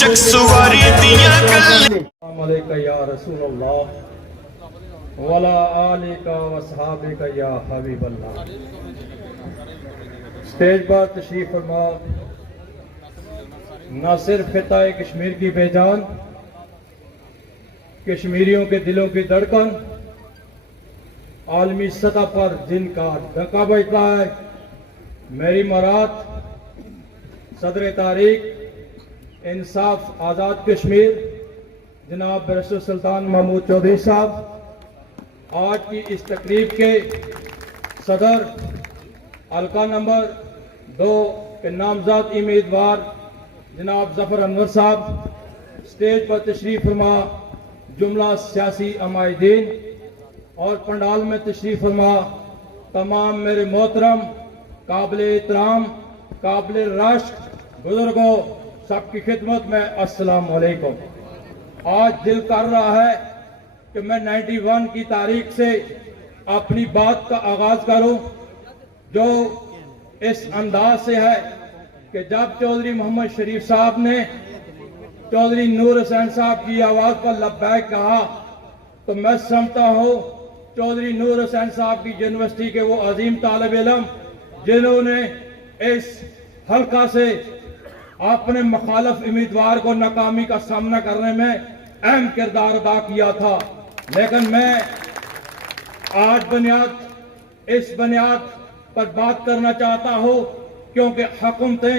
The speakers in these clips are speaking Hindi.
रोचक सवारी दियां गल्लां या रसूलल्लाह वला आलिका वसहाबिका या हबीबल्लाह। स्टेज पर तशरीफ फरमा न सिर्फ खिताए कश्मीर की पहचान, कश्मीरियों के दिलों की धड़कन, आलमी सतह पर जिनका डंका बजता है, मेरी मुराद सदर तारीख इंसाफ आज़ाद कश्मीर जनाब बैरिस्टर सुल्तान महमूद चौधरी साहब आज की इस तकरीब के सदर हल्का नंबर 2 के नामजद उम्मीदवार जनाब जफर अनवर साहब स्टेज पर तशरीफ फरमा जुमला सियासी अमायदीन और पंडाल में तशरीफ फरमा तमाम मेरे मोहतरम काबिल एहतराम काबिल रश्क बुजुर्गों सबकी खिदमत में अस्सलाम वालेकुम। आज दिल कर रहा है कि मैं 91 की तारीख से अपनी बात का आगाज करूं जो इस अंदाज से है कि जब चौधरी मोहम्मद शरीफ साहब ने चौधरी नूर हुसैन साहब की आवाज पर लब्बैक कहा तो मैं समझता हूं चौधरी नूर हुसैन साहब की यूनिवर्सिटी के वो अजीम तालिब इल्म जिन्होंने इस हल्का से अपने मुखालफ उम्मीदवार को नाकामी का सामना करने में अहम किरदार अदा किया था, लेकिन मैं आज इस बुनियाद पर बात करना चाहता हूं क्योंकि हुकूमतें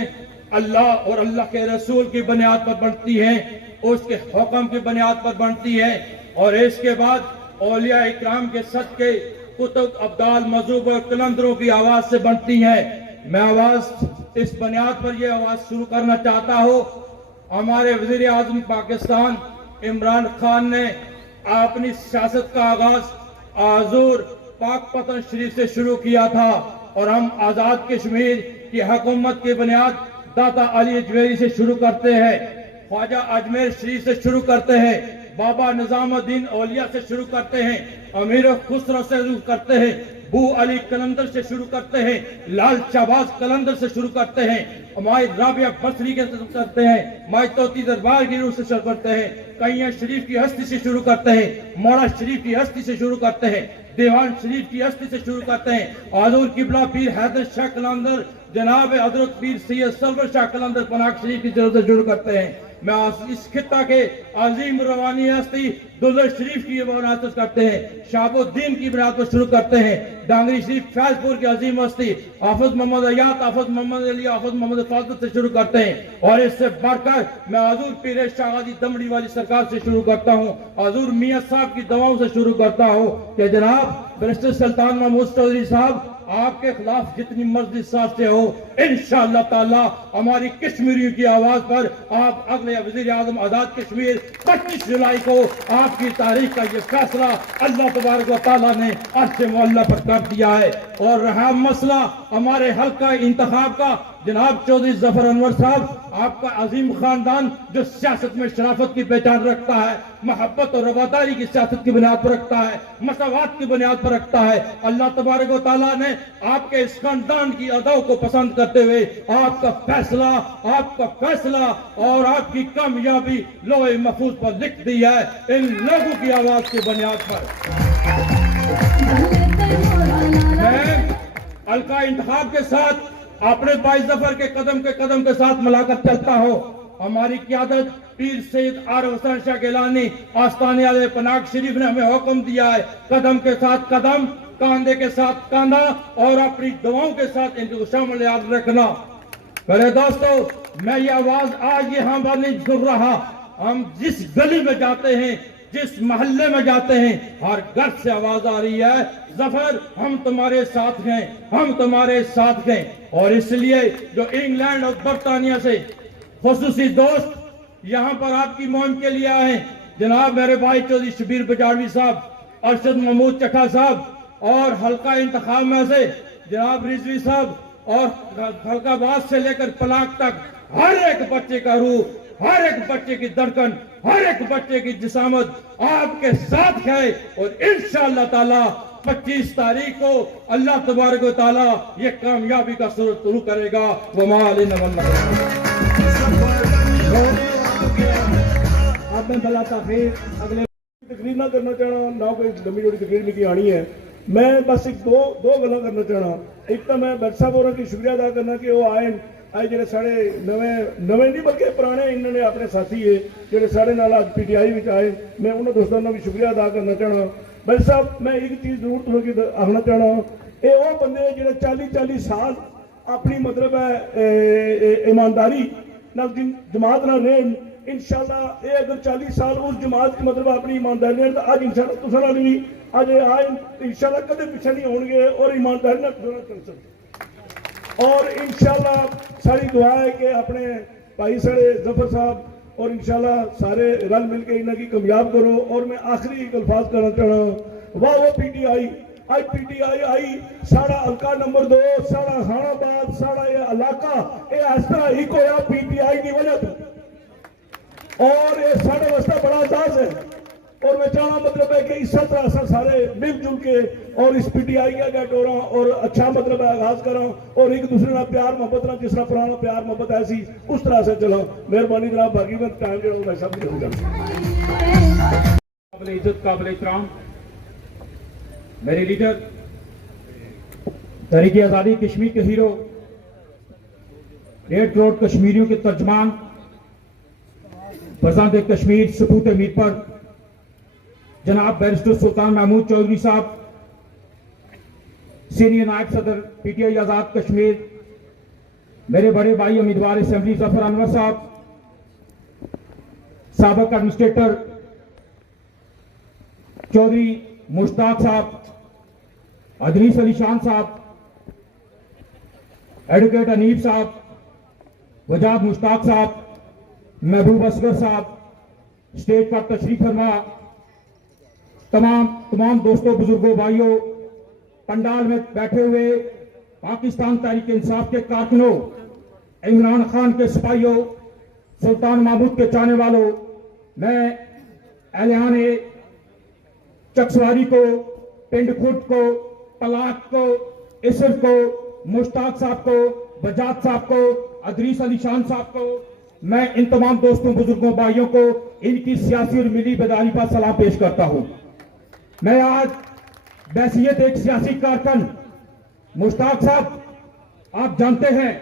अल्लाह और अल्लाह के रसूल की बुनियाद पर बनती हैं, उसके हुक्म की बुनियाद पर बनती है और इसके बाद औलिया इकराम के सदके कुतुब अब्दाल मजूब और कलंदरों की आवाज से बनती है। मैं आवाज इस बुनियाद पर यह आवाज शुरू करना चाहता हूं। हमारे वजीर आजम पाकिस्तान इमरान खान ने अपनी सियासत का आगाज आजूर पाक पतन शरीफ से शुरू किया था और हम आजाद कश्मीर की हुकूमत की बुनियाद दाता अली अजमेरी से शुरू करते हैं, ख्वाजा अजमेर शरीफ से शुरू करते हैं, बाबा निजामुद्दीन औलिया से शुरू करते हैं, अमीर खुसरो से शुरू करते हैं, बू अली कलंदर से शुरू करते हैं, लाल शहबाज कलंदर से शुरू करते हैं, हमारे राबिया बसरी के करते हैं, माई तोती दरबार की रूह से शुरू करते हैं, कैया शरीफ की हस्ती से शुरू करते हैं, मोड़ा शरीफ की हस्ती से शुरू करते हैं, दीवान शरीफ की हस्ती से शुरू करते हैं, आजूर किबला पीर हैदर शाह कलंदर जनाब हजरत पीर सैयद सरवर शाह कलंदर पनाक शरीफ की तरफ से शुरू करते हैं। मैं इस खिता के अजीम रवानी हस्ती दुल्हर शरीफ की मुनासब करते हैं, शाहबुद्दीन की बुनियाद पर शुरू करते हैं, डांगरी शरीफ फैजपुर की अजीम हस्ती हाफिज मोहम्मद अयात हाफिज मोहम्मद अली हाफिज मोहम्मद फाजिल से शुरू करते हैं और इससे बढ़कर मैं हजूर पीर शाहजी दमड़ी वाली सरकार से शुरू करता हूँ, हजूर मियाँ साहब की दवाओं से शुरू करता हूँ कि जनाब बैरिस्टर सुल्तान महमूद चौधरी साहब आपके खिलाफ जितनी मर्जी साजिशें हो इंशाअल्लाह ताला हमारी कश्मीरियों की आवाज पर आप अगले वजीर आजम आजाद कश्मीर 25 जुलाई को आपकी तारीख का ये फैसला अल्लाह तबारक व तआला ने अर्श मुअल्ला पर कर दिया है। और रहा मसला हमारे हल्का इंतखाब का, जनाब चौधरी जफर अनवर साहब आपका अजीम खानदान जो सियासत में शराफत की पहचान रखता है, मोहब्बत और रवादारी की सियासत की बुनियाद पर रखता है, मसावात की बुनियाद पर रखता है, अल्लाह तबारक व तआला ने आपके इस खानदान की अदाओं को पसंद करते हुए आपका फैसला और आपकी कामयाबी लोहे महफूज पर लिख दी है इन लोगों की आवाज की बुनियाद पर। मैं हल्का इंतखाब के साथ अपने भाई जफर के कदम के साथ मिलाकर चलता हूँ। हमारी क़यादत पीर सैयद आरिफ हुसैन शाह गिलानी आस्ताने वाले पनाक शरीफ ने हमें हुक्म दिया है कदम के साथ कदम, कांधे के साथ कांधा और अपनी दुआओं के साथ इनको शामिल याद रखना। मेरे दोस्तों, मैं ये आवाज आज यहाँ पर नहीं सुन रहा, हम जिस गली में जाते हैं, जिस मोहल्ले में जाते हैं, हर घर से आवाज आ रही है जफर हम तुम्हारे साथ हैं, हम तुम्हारे साथ हैं। और इसलिए जो इंग्लैंड और बरतानिया से खुसूसी दोस्त यहाँ पर आपकी मुहिम के लिए आए हैं, जनाब मेरे भाई चौधरी शबीर बजारवी साहब, अरशद महमूद चट्टा साहब और हल्का इंतखाब में से जनाब रिजवी साहब और हल्काबाद से लेकर पलाक तक हर एक बच्चे का रूह, हर एक बच्चे की धड़कन, हर एक बच्चे की जिसामत आपके साथ है और इंशाअल्लाह ताला 25 तारीख को अल्लाह तबारक व तआला ये कामयाबी का शुरू करेगा। में भला ताखीर अगले तकरीर ना करना चाहना ना कोई लंबी जोड़ी तकरीर नहीं आनी है। मैं बस एक दो गल्लां करना चाहना। एक तो मैं बैठ साहब होरें की शुक्रिया अदा करना कि वो आए आज जेह्ड़े साढ़े नवे नहीं बल्कि पुराने इन्होंने अपने साथी है जेह्ड़े साढ़े नाल अज PTI विच आए, मैं उन्होंने दोस्तों का भी शुक्रिया अदा करना चाहना। बैठ साहब मैं एक चीज़ जरूर तुसेंगी आखना चाहना, ये वो बंदे जेह्ड़े 40-40 साल अपनी मतलब है ईमानदारी नाल जमात नाल रेहन। इंशाल्लाह ये अगर 40 साल उस जमात की मतलब अपनी ईमानदारी ने तो अज इंशाल्लाह तुसां नाल भी अज आए इंशाल्लाह कदे पीछे नहीं होंगे और ईमानदारी नाल तुसां चल सकते। और इंशाल्लाह सारी दुआ है कि अपने भाई साढ़े जफर साहब और इंशाल्लाह सारे रल मिल के इन्हें की कामयाब करो। और मैं आखिरी एक अल्फाज करना चाहना, वाह वो PTI आज PTI आई साड़ा हल्का नंबर 2 साड़ा खानाबाद साड़ा ये इलाका ये इस तरह एक होया PTI की वजह से, और ये साढ़े वास्ते बड़ा एहसास है। और मैं चाहना मतलब है कि इस तरह से सारे मिलजुल के और इस PTI का गेट हो रहा और अच्छा मतलब है आगाज करा और एक दूसरे का प्यार मोहब्बत ना जिस तरह पुराना प्यार मोहब्बत ऐसी उस तरह से चलो। मेहरबानी जनाब, बाकी मैं टाइम जो मैं सब नहीं होगा। काबिल इज्जत काबिल एहतराम मेरे लीडर तहरीक आज़ादी कश्मीर के हीरो रेड रोड कश्मीरियों के तर्जमान बरसात कश्मीर सपूत मीर पर जनाब बैरिस्टर सुल्तान महमूद चौधरी साहब, सीनियर नायब सदर PTI आज़ाद कश्मीर, मेरे बड़े भाई उम्मीदवार असेंबली जफर अनवर साहब, साबिक एडमिनिस्ट्रेटर चौधरी मुश्ताक साहब, अदनीस अली शान साहब, एडवोकेट अनीफ साहब, वजाद मुश्ताक साहब, महबूब असगर साहब, स्टेज पर तशरीफ फरमा, तमाम दोस्तों बुजुर्गों भाइयों, पंडाल में बैठे हुए पाकिस्तान तहरीक इंसाफ के कारकुनों, इमरान खान के सिपाहियों, सुल्तान महमूद के चाहने वालों, मैं एहलियाने चकसवारी को, पिंड खुद को, पलाक को, इसर को, मुश्ताक साहब को, बजाज साहब को, अदरीस अली शान साहब को, मैं इन तमाम दोस्तों बुजुर्गों भाइयों को इनकी सियासी और मिली बेदारी पर सलाम पेश करता हूं। मैं आज बैसियत एक सियासी कारकुन मुश्ताक साहब, आप जानते हैं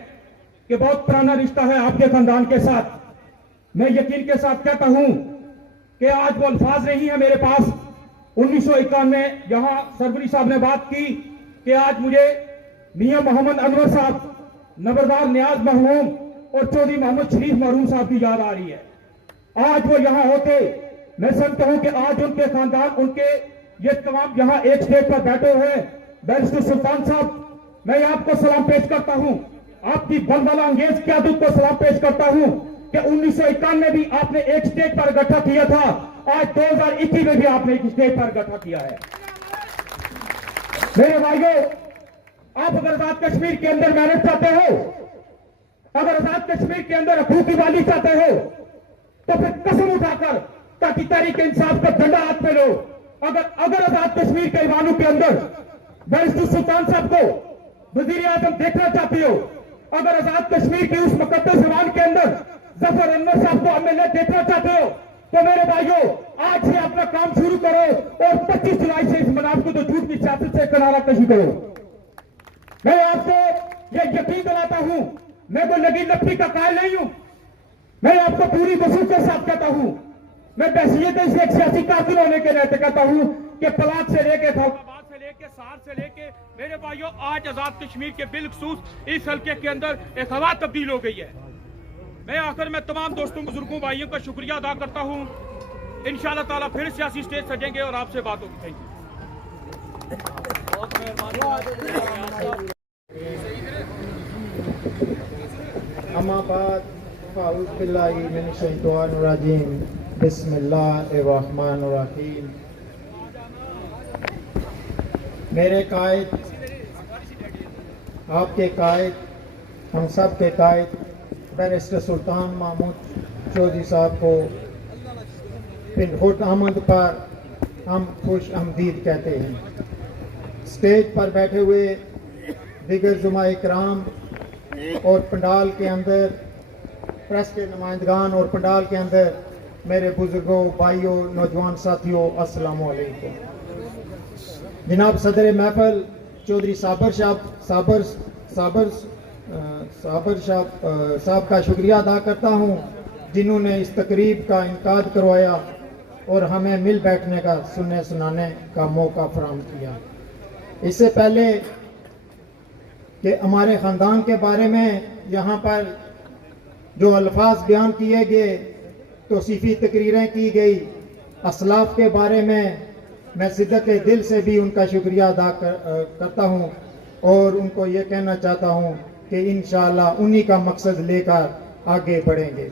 कि बहुत पुराना रिश्ता है आपके खानदान के साथ। मैं यकीन के साथ कहता हूं कि आज वो अल्फाज नहीं है मेरे पास। 1951 में यहां सरवरी साहब ने बात की कि आज मुझे मियां मोहम्मद अनवर साहब, नंबरदार नियाज मरहूम और चौधरी मोहम्मद शरीफ मरहूम साहब की याद आ रही है। आज वो यहां होते, मैं समझता हूं कि आज उनके खानदान, उनके ये तमाम यहां एक स्टेज पर बैठे हुए बैरिस्टर सुल्तान साहब, मैं आपको सलाम पेश करता हूं, आपकी बलबला अंगेज क़यादत को सलाम पेश करता हूं कि 1951 में भी आपने एक स्टेज पर इकट्ठा किया था, आज 2021 में भी आपने एक स्टेज पर इकट्ठा किया है। मेरे भाइयों, आप अगर आजाद कश्मीर के अंदर मेहनत चाहते हो, अगर आजाद कश्मीर के अंदर हकूक़ वाली चाहते हो, तो फिर कसम उठाकर ताकि तहरीक इंसाफ का झंडा हाथ में लो। अगर आजाद कश्मीर के ईवानों के अंदर बैरिस्टर सुल्तान साहब को वजीर आजम देखना चाहते हो, अगर आजाद कश्मीर के उस मुकद्दस ईवान के अंदर जफर अनवर साहब को MLA देखना चाहते हो, तो मेरे भाइयों आज से अपना काम शुरू करो और 25 जुलाई से इस मनाब को तो झूठ की सियासत से किनारा कशी करो। मैं आपको यह यकीन दिलाता हूं, मैं कोई लगी लपटी का कायल नहीं हूं, मैं आपको पूरी वसूख के साथ कहता हूं, मैं बहसियत से एक सियासी कारकुन होने के नाते कहता हूं कि पलाक से लेके फौलाबाद से लेके सार से लेके मेरे भाइयों आज आजाद कश्मीर के बिलखसूस इस हल्के के अंदर एक हवा तब्दील हो गई है। मैं आखिर में तमाम दोस्तों बुजुर्गों भाइयों का शुक्रिया अदा करता हूं। इंशाअल्लाह ताला फिर सियासी स्टेज सजेंगे और आपसे बात होगी। Thank you. अमाबाद फ़ाउज़बिल्लाहि मिनश्शैतानिर्रजीम बिस्मिल्लाहिर्रहमानिर्रहीम। मेरे कायद, आपके कायद, हम सब के कायद बैरिस्टर सुल्तान महमूद चौधरी साहब को पिंड खुर्द अहमद पर हम खुश आमदीद कहते हैं। स्टेज पर बैठे हुए दिगर जुमाए कराम और पंडाल के अंदर प्रेस के नुमाइंदगान और पंडाल के अंदर मेरे बुजुर्गों, भाइयों, नौजवान साथियों, अस्सलाम वालेकुम। जनाब सदर महफल चौधरी साबर साहब का शुक्रिया अदा करता हूँ, जिन्होंने इस तकरीब का इनकाद करवाया और हमें मिल बैठने का, सुनने सुनाने का मौका फराहम किया। इससे पहले कि हमारे ख़ानदान के बारे में यहाँ पर जो अल्फाज बयान किए गए, तौसीफ़ी तकरीरें की गई, असलाफ के बारे में मैं सिद्दत दिल से भी उनका शुक्रिया अदा करता हूँ और उनको ये कहना चाहता हूँ कि इंशाअल्लाह उन्हीं का मकसद लेकर आगे बढ़ेंगे।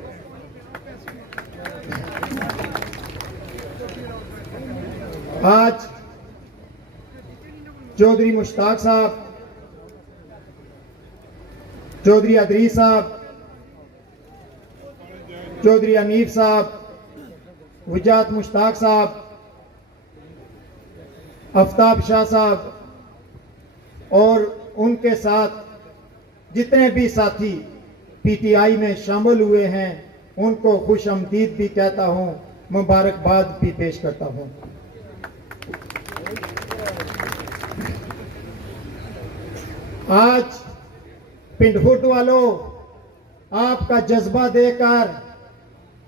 आज चौधरी मुश्ताक साहब, चौधरी अदरीस साहब, चौधरी अनीफ साहब, वजात मुश्ताक साहब, आफ्ताब शाह साहब और उनके साथ जितने भी साथी पीटीआई में शामिल हुए हैं, उनको खुश आमदीद भी कहता हूं, मुबारकबाद भी पेश करता हूं। आज पिंडहुट वालों, आपका जज्बा देकर,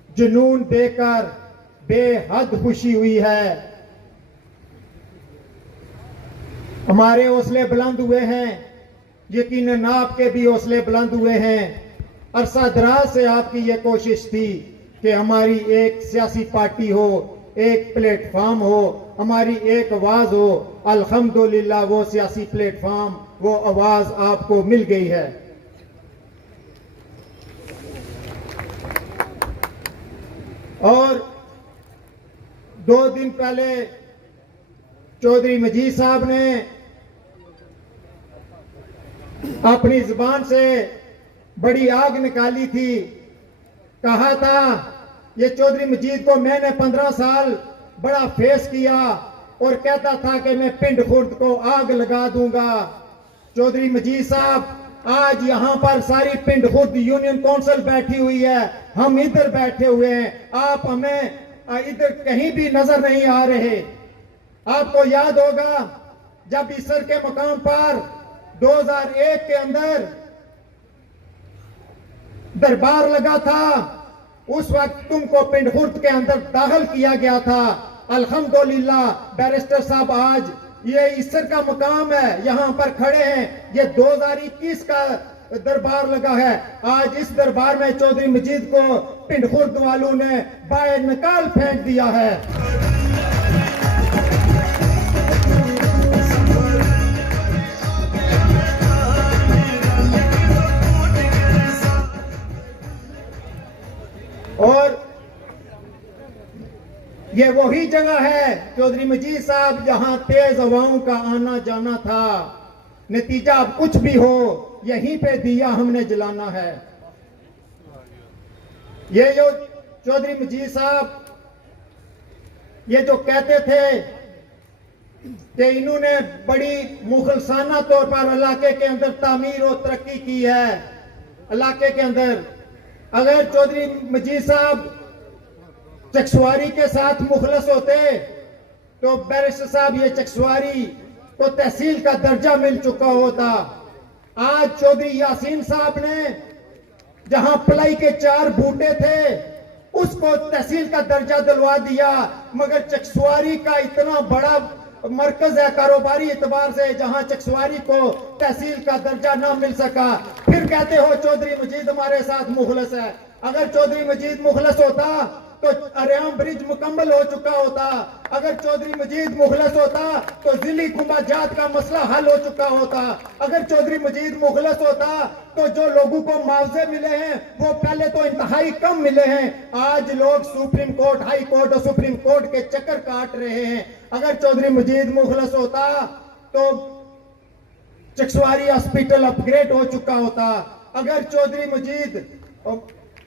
जुनून देकर बेहद खुशी हुई है। हमारे हौसले बुलंद हुए हैं, यकीनन आपके भी हौसले बुलंद हुए हैं। अरसा दराज से आपकी ये कोशिश थी कि हमारी एक सियासी पार्टी हो, एक प्लेटफॉर्म हो, हमारी एक आवाज हो। अल्हम्दुलिल्लाह वो सियासी प्लेटफॉर्म, वो आवाज आपको मिल गई है। और 2 दिन पहले चौधरी मजीद साहब ने अपनी जुबान से बड़ी आग निकाली थी। कहा था, ये चौधरी मजीद को मैंने 15 साल बड़ा फेस किया और कहता था कि मैं पिंड खुर्द को आग लगा दूंगा। चौधरी मजीद साहब, आज यहां पर सारी पिंड खुर्द यूनियन काउंसिल बैठी हुई है, हम इधर बैठे हुए हैं, आप हमें इधर कहीं भी नजर नहीं आ रहे। आपको याद होगा जब इसर के मकाम पर 2001 के अंदर दरबार लगा था, उस वक्त तुमको पिंड खुर्द के अंदर दाखिल किया गया था। अल्हम्दुलिल्लाह बैरिस्टर साहब, आज ये इसर का मकाम है, यहां पर खड़े हैं। ये 2021 का दरबार लगा है। आज इस दरबार में चौधरी मजीद को पिंड खुर्द वालों ने बाहर निकाल फेंक दिया है। और ये वही जगह है चौधरी मजीद साहब जहां तेज हवाओं का आना जाना था। नतीजा अब कुछ भी हो, यहीं पे दिया हमने जलाना है। ये जो चौधरी मजीद साहब ये जो कहते थे कि इन्होंने बड़ी मुखलसाना तौर पर इलाके के अंदर तामीर और तरक्की की है इलाके के अंदर, अगर चौधरी मजीद साहब चकसवारी के साथ मुखलस होते तो बैरिस्टर साहब ये चकसवारी को तहसील का दर्जा मिल चुका होता। आज चौधरी यासीन साहब ने जहां पलाई के 4 बूटे थे उसको तहसील का दर्जा दिलवा दिया, मगर चकसवारी का इतना बड़ा मरकज है कारोबारी एतबार से, जहां चकसवारी को तहसील का दर्जा ना मिल सका। फिर कहते हो चौधरी मजीद हमारे साथ मुखलस है। अगर चौधरी मजीद मुखलस होता तो अरियाम ब्रिज मुकम्मल हो चुका होता। अगर चौधरी मजीद मुखलस होता तो जिली कुंभा जात का मसला हल हो चुका होता। अगर चौधरी मजीद मुखलस होता तो जो लोगों को मुआवजे मिले हैं वो पहले तो इंतहाई कम मिले हैं। आज लोग सुप्रीम कोर्ट, हाई कोर्ट और सुप्रीम कोर्ट के चक्कर काट रहे हैं। अगर चौधरी मजीद मुखलस होता तो चकसवारी हॉस्पिटल अपग्रेड हो चुका होता। अगर चौधरी मजीद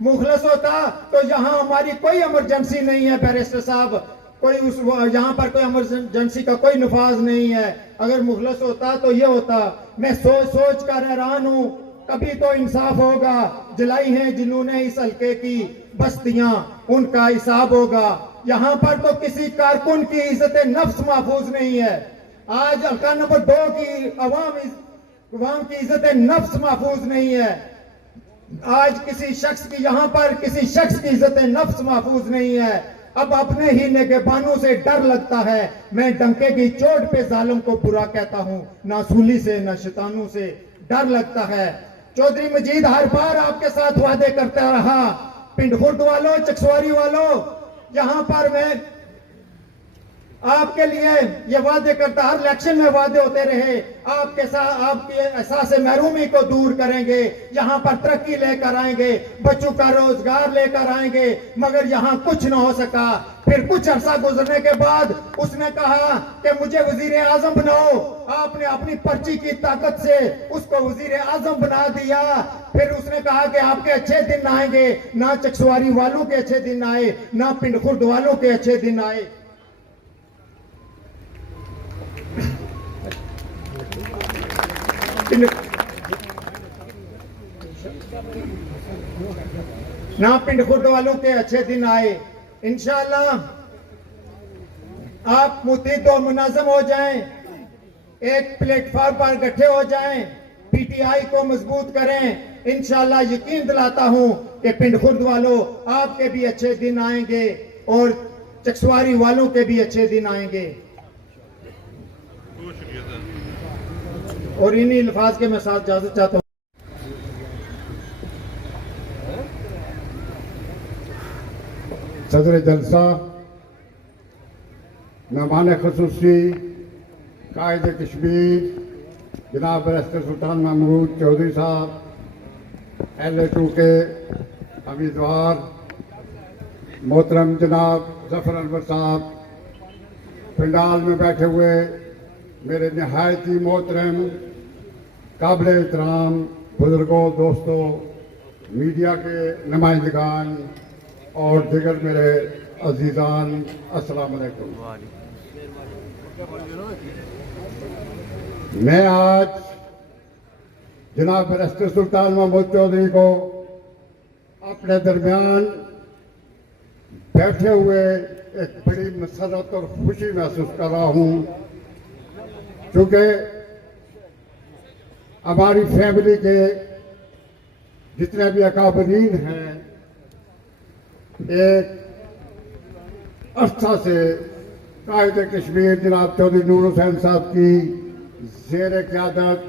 मुखलस होता तो यहाँ हमारी कोई इमरजेंसी नहीं है बैरिस्टर साहब, कोई उस यहाँ पर कोई इमरजेंसी का कोई नफाज नहीं है। अगर मुखलस होता तो ये होता। मैं सोच कर हैरान हूँ कभी तो इंसाफ होगा। जलाई हैं जिन्होंने इस हल्के की बस्तियां, उनका हिसाब होगा। यहाँ पर तो किसी कारकुन की इज्जत नफ्स महफूज नहीं है। आज हल्का नंबर 2 की अवाम की इज्जत नफ्स महफूज नहीं है। आज किसी शख्स की, यहाँ पर किसी शख्स की इज्जत नफ्स महफूज नहीं है। अब अपने ही निगहबानों से डर लगता है। मैं डंके की चोट पे जालिम को बुरा कहता हूँ, ना सूली से ना शैतानों से डर लगता है। चौधरी मजीद हर बार आपके साथ वादे करता रहा। पिंड खुर्द वालों, चकसवारी वालों, यहाँ पर मैं आपके लिए ये वादे करता, हर इलेक्शन में वादे होते रहे। आपके साथ आपके एहसास महरूमी को दूर करेंगे, यहाँ पर तरक्की लेकर आएंगे, बच्चों का रोजगार लेकर आएंगे, मगर यहाँ कुछ ना हो सका। फिर कुछ अरसा गुजरने के बाद उसने कहा कि मुझे वजीर आजम बनाओ। आपने अपनी पर्ची की ताकत से उसको वजीर आजम बना दिया। फिर उसने कहा कि आपके अच्छे दिन आएंगे। ना चकसवारी वालों के अच्छे दिन आए, ना पिंड खुर्द वालों के अच्छे दिन आए। ना पिंड खुर्द वालों के अच्छे दिन आए। इंशाअल्लाह आप मुत्तहिद और मुनाज़म हो जाएं, एक प्लेटफॉर्म पर इकट्ठे हो जाएं, पीटीआई को मजबूत करें। इंशाअल्लाह यकीन दिलाता हूं कि पिंड खुर्द वालों आपके भी अच्छे दिन आएंगे और चकसवारी वालों के भी अच्छे दिन आएंगे। और इन्हीं अल्फाज के मैं साथ इजाजत चाहता हूँ। सदर जलसा, मेहमान खुसूसी कायद कश्मीर जनाब बैरिस्टर सुल्तान महमूद चौधरी साहब, LA2 के उम्मीदवार मोहतरम जनाब जफर अनवर साहब, पंडाल में बैठे हुए मेरे नहायत ही मोहतरम काबिल एहतराम बुजुर्गों, दोस्तों, मीडिया के नुमाइंदगान और दिगर मेरे अजीज़ान, अस्सलाम वालेकुम। मैं आज जनाब बैरिस्टर सुल्तान महमूद चौधरी को अपने दरमियान बैठे हुए एक बड़ी मसरत और खुशी महसूस कर रहा हूँ, क्योंकि हमारी फैमिली के जितने भी अकाबरीन हैं एक अरसा से कायद कश्मीर जनाब चौधरी नूर हुसैन साहब की ज़ेर क़यादत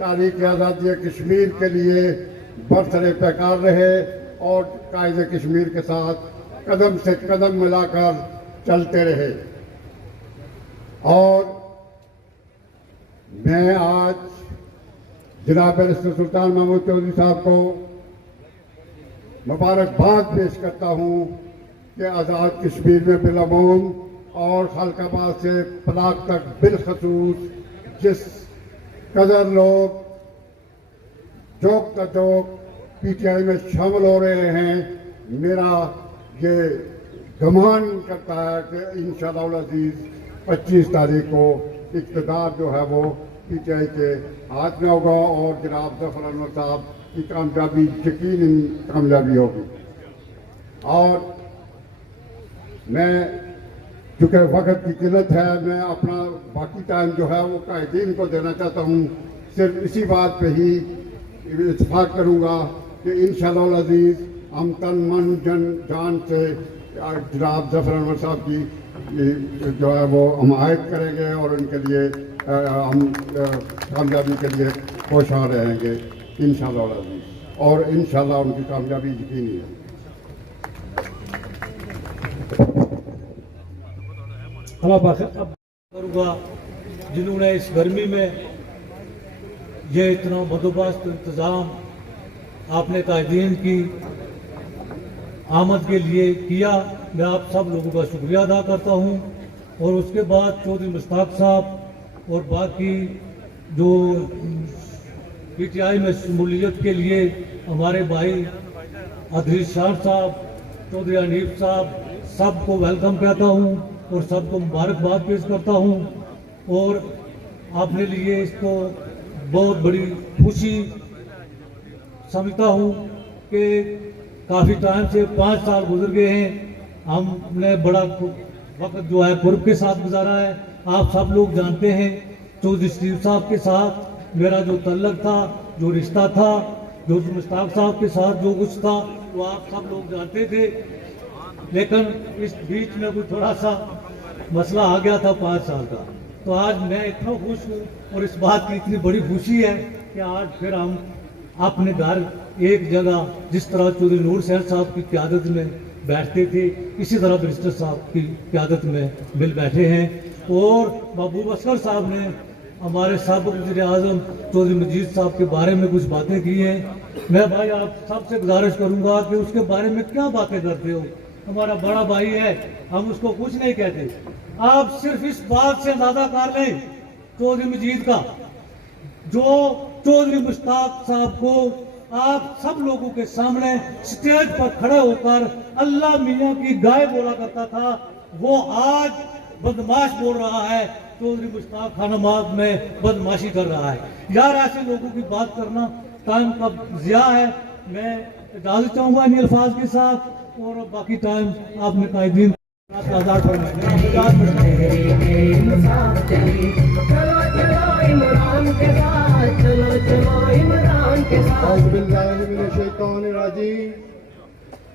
तारीख़ आज़ादी कश्मीर के लिए बरसरे पैकार रहे और कायद कश्मीर के साथ कदम से कदम मिलाकर चलते रहे। और मैं आज जनाब बैरिस्टर सुल्तान महमूद चौधरी साहब को मुबारकबाद पेश करता हूँ कि आज़ाद कश्मीर में बिलमूम और खलकाबाद से पलाक तक बिलखसूस जिस कदर लोग जोक का जोक PTI में शामिल हो रहे हैं, मेरा ये गुमान करता है कि इंशाअल्लाह अज़ीज़ 25 तारीख को इक़्तिदार जो है वो PTI के हाथ में होगा और जनाब जफर अनवर साहब की कामयाबी यकीनन कामयाबी होगी। और मैं चूँकि वक्त की किल्लत है, मैं अपना बाकी टाइम जो है वो कायदीन को देना चाहता हूँ। सिर्फ इसी बात पे ही इत्तेफाक करूँगा कि इंशाअल्लाह अज़ीज़ हम तन मन जान से जनाब जफर अनवर साहब की जो है वो हमायत करेंगे और उनके लिए हम कामयाबी के लिए कोशिश रहेंगे इंशाअल्लाह अज़ीज़, और इंशाअल्लाह उनकी कामयाबी यकीनी है। हम अब करूँगा जिन्होंने इस गर्मी में ये इतना बंदोबस्त इंतज़ाम आपने कायदीन की आमद के लिए किया, मैं आप सब लोगों का शुक्रिया अदा करता हूँ। और उसके बाद चौधरी मुश्ताक साहब और बाकी जो PTI में शमूलियत के लिए हमारे भाई अदरीस शाह साहब, चौधरी हनीफ साहब, सबको वेलकम कहता हूँ और सबको मुबारकबाद पेश करता हूँ। और अपने लिए इसको बहुत बड़ी खुशी समझता हूँ कि काफ़ी टाइम से 5 साल गुजर गए हैं। हमने बड़ा वक्त जो है कुर्ब के साथ गुजारा है। आप सब लोग जानते हैं चौधरी शरीफ साहब के साथ मेरा जो तल्लक था, जो रिश्ता था, जो मुश्ताक साहब के साथ जो कुछ था, वो आप सब लोग जानते थे। लेकिन इस बीच में कोई थोड़ा सा मसला आ गया था 5 साल का। तो आज मैं इतना खुश हूँ और इस बात की इतनी बड़ी खुशी है कि आज फिर हम अपने घर एक जगह जिस तरह चौधरी नूर शहर साहब की क़यादत में बैठते थे, इसी तरह बैरिस्टर साहब की क़यादत में मिल बैठे हैं। और महबूब असगर साहब ने हमारे साबिक़ वज़ीर-ए-आज़म चौधरी मजीद साहब के बारे में कुछ बातें की हैं। मैं भाई आप सबसे गुजारिश करूंगा कि उसके बारे में क्या बातें करते हो। हमारा बड़ा भाई है, हम उसको कुछ नहीं कहते। आप सिर्फ इस बात से अंदाजा कर लें चौधरी मजीद का, जो चौधरी मुश्ताक साहब को आप सब लोगों के सामने स्टेज पर खड़े होकर अल्लाह मियाँ की गाय बोला करता था, वो आज बदमाश बोल रहा है। चौधरी मुश्ताक खानाबाद में बदमाशी कर रहा है। यार ऐसे लोगों की बात करना टाइम का ज़िया है। मैं इजाज़त चाहूँगा इन अल्फाज के साथ, और बाकी टाइम आपने कायदीन आज़ाद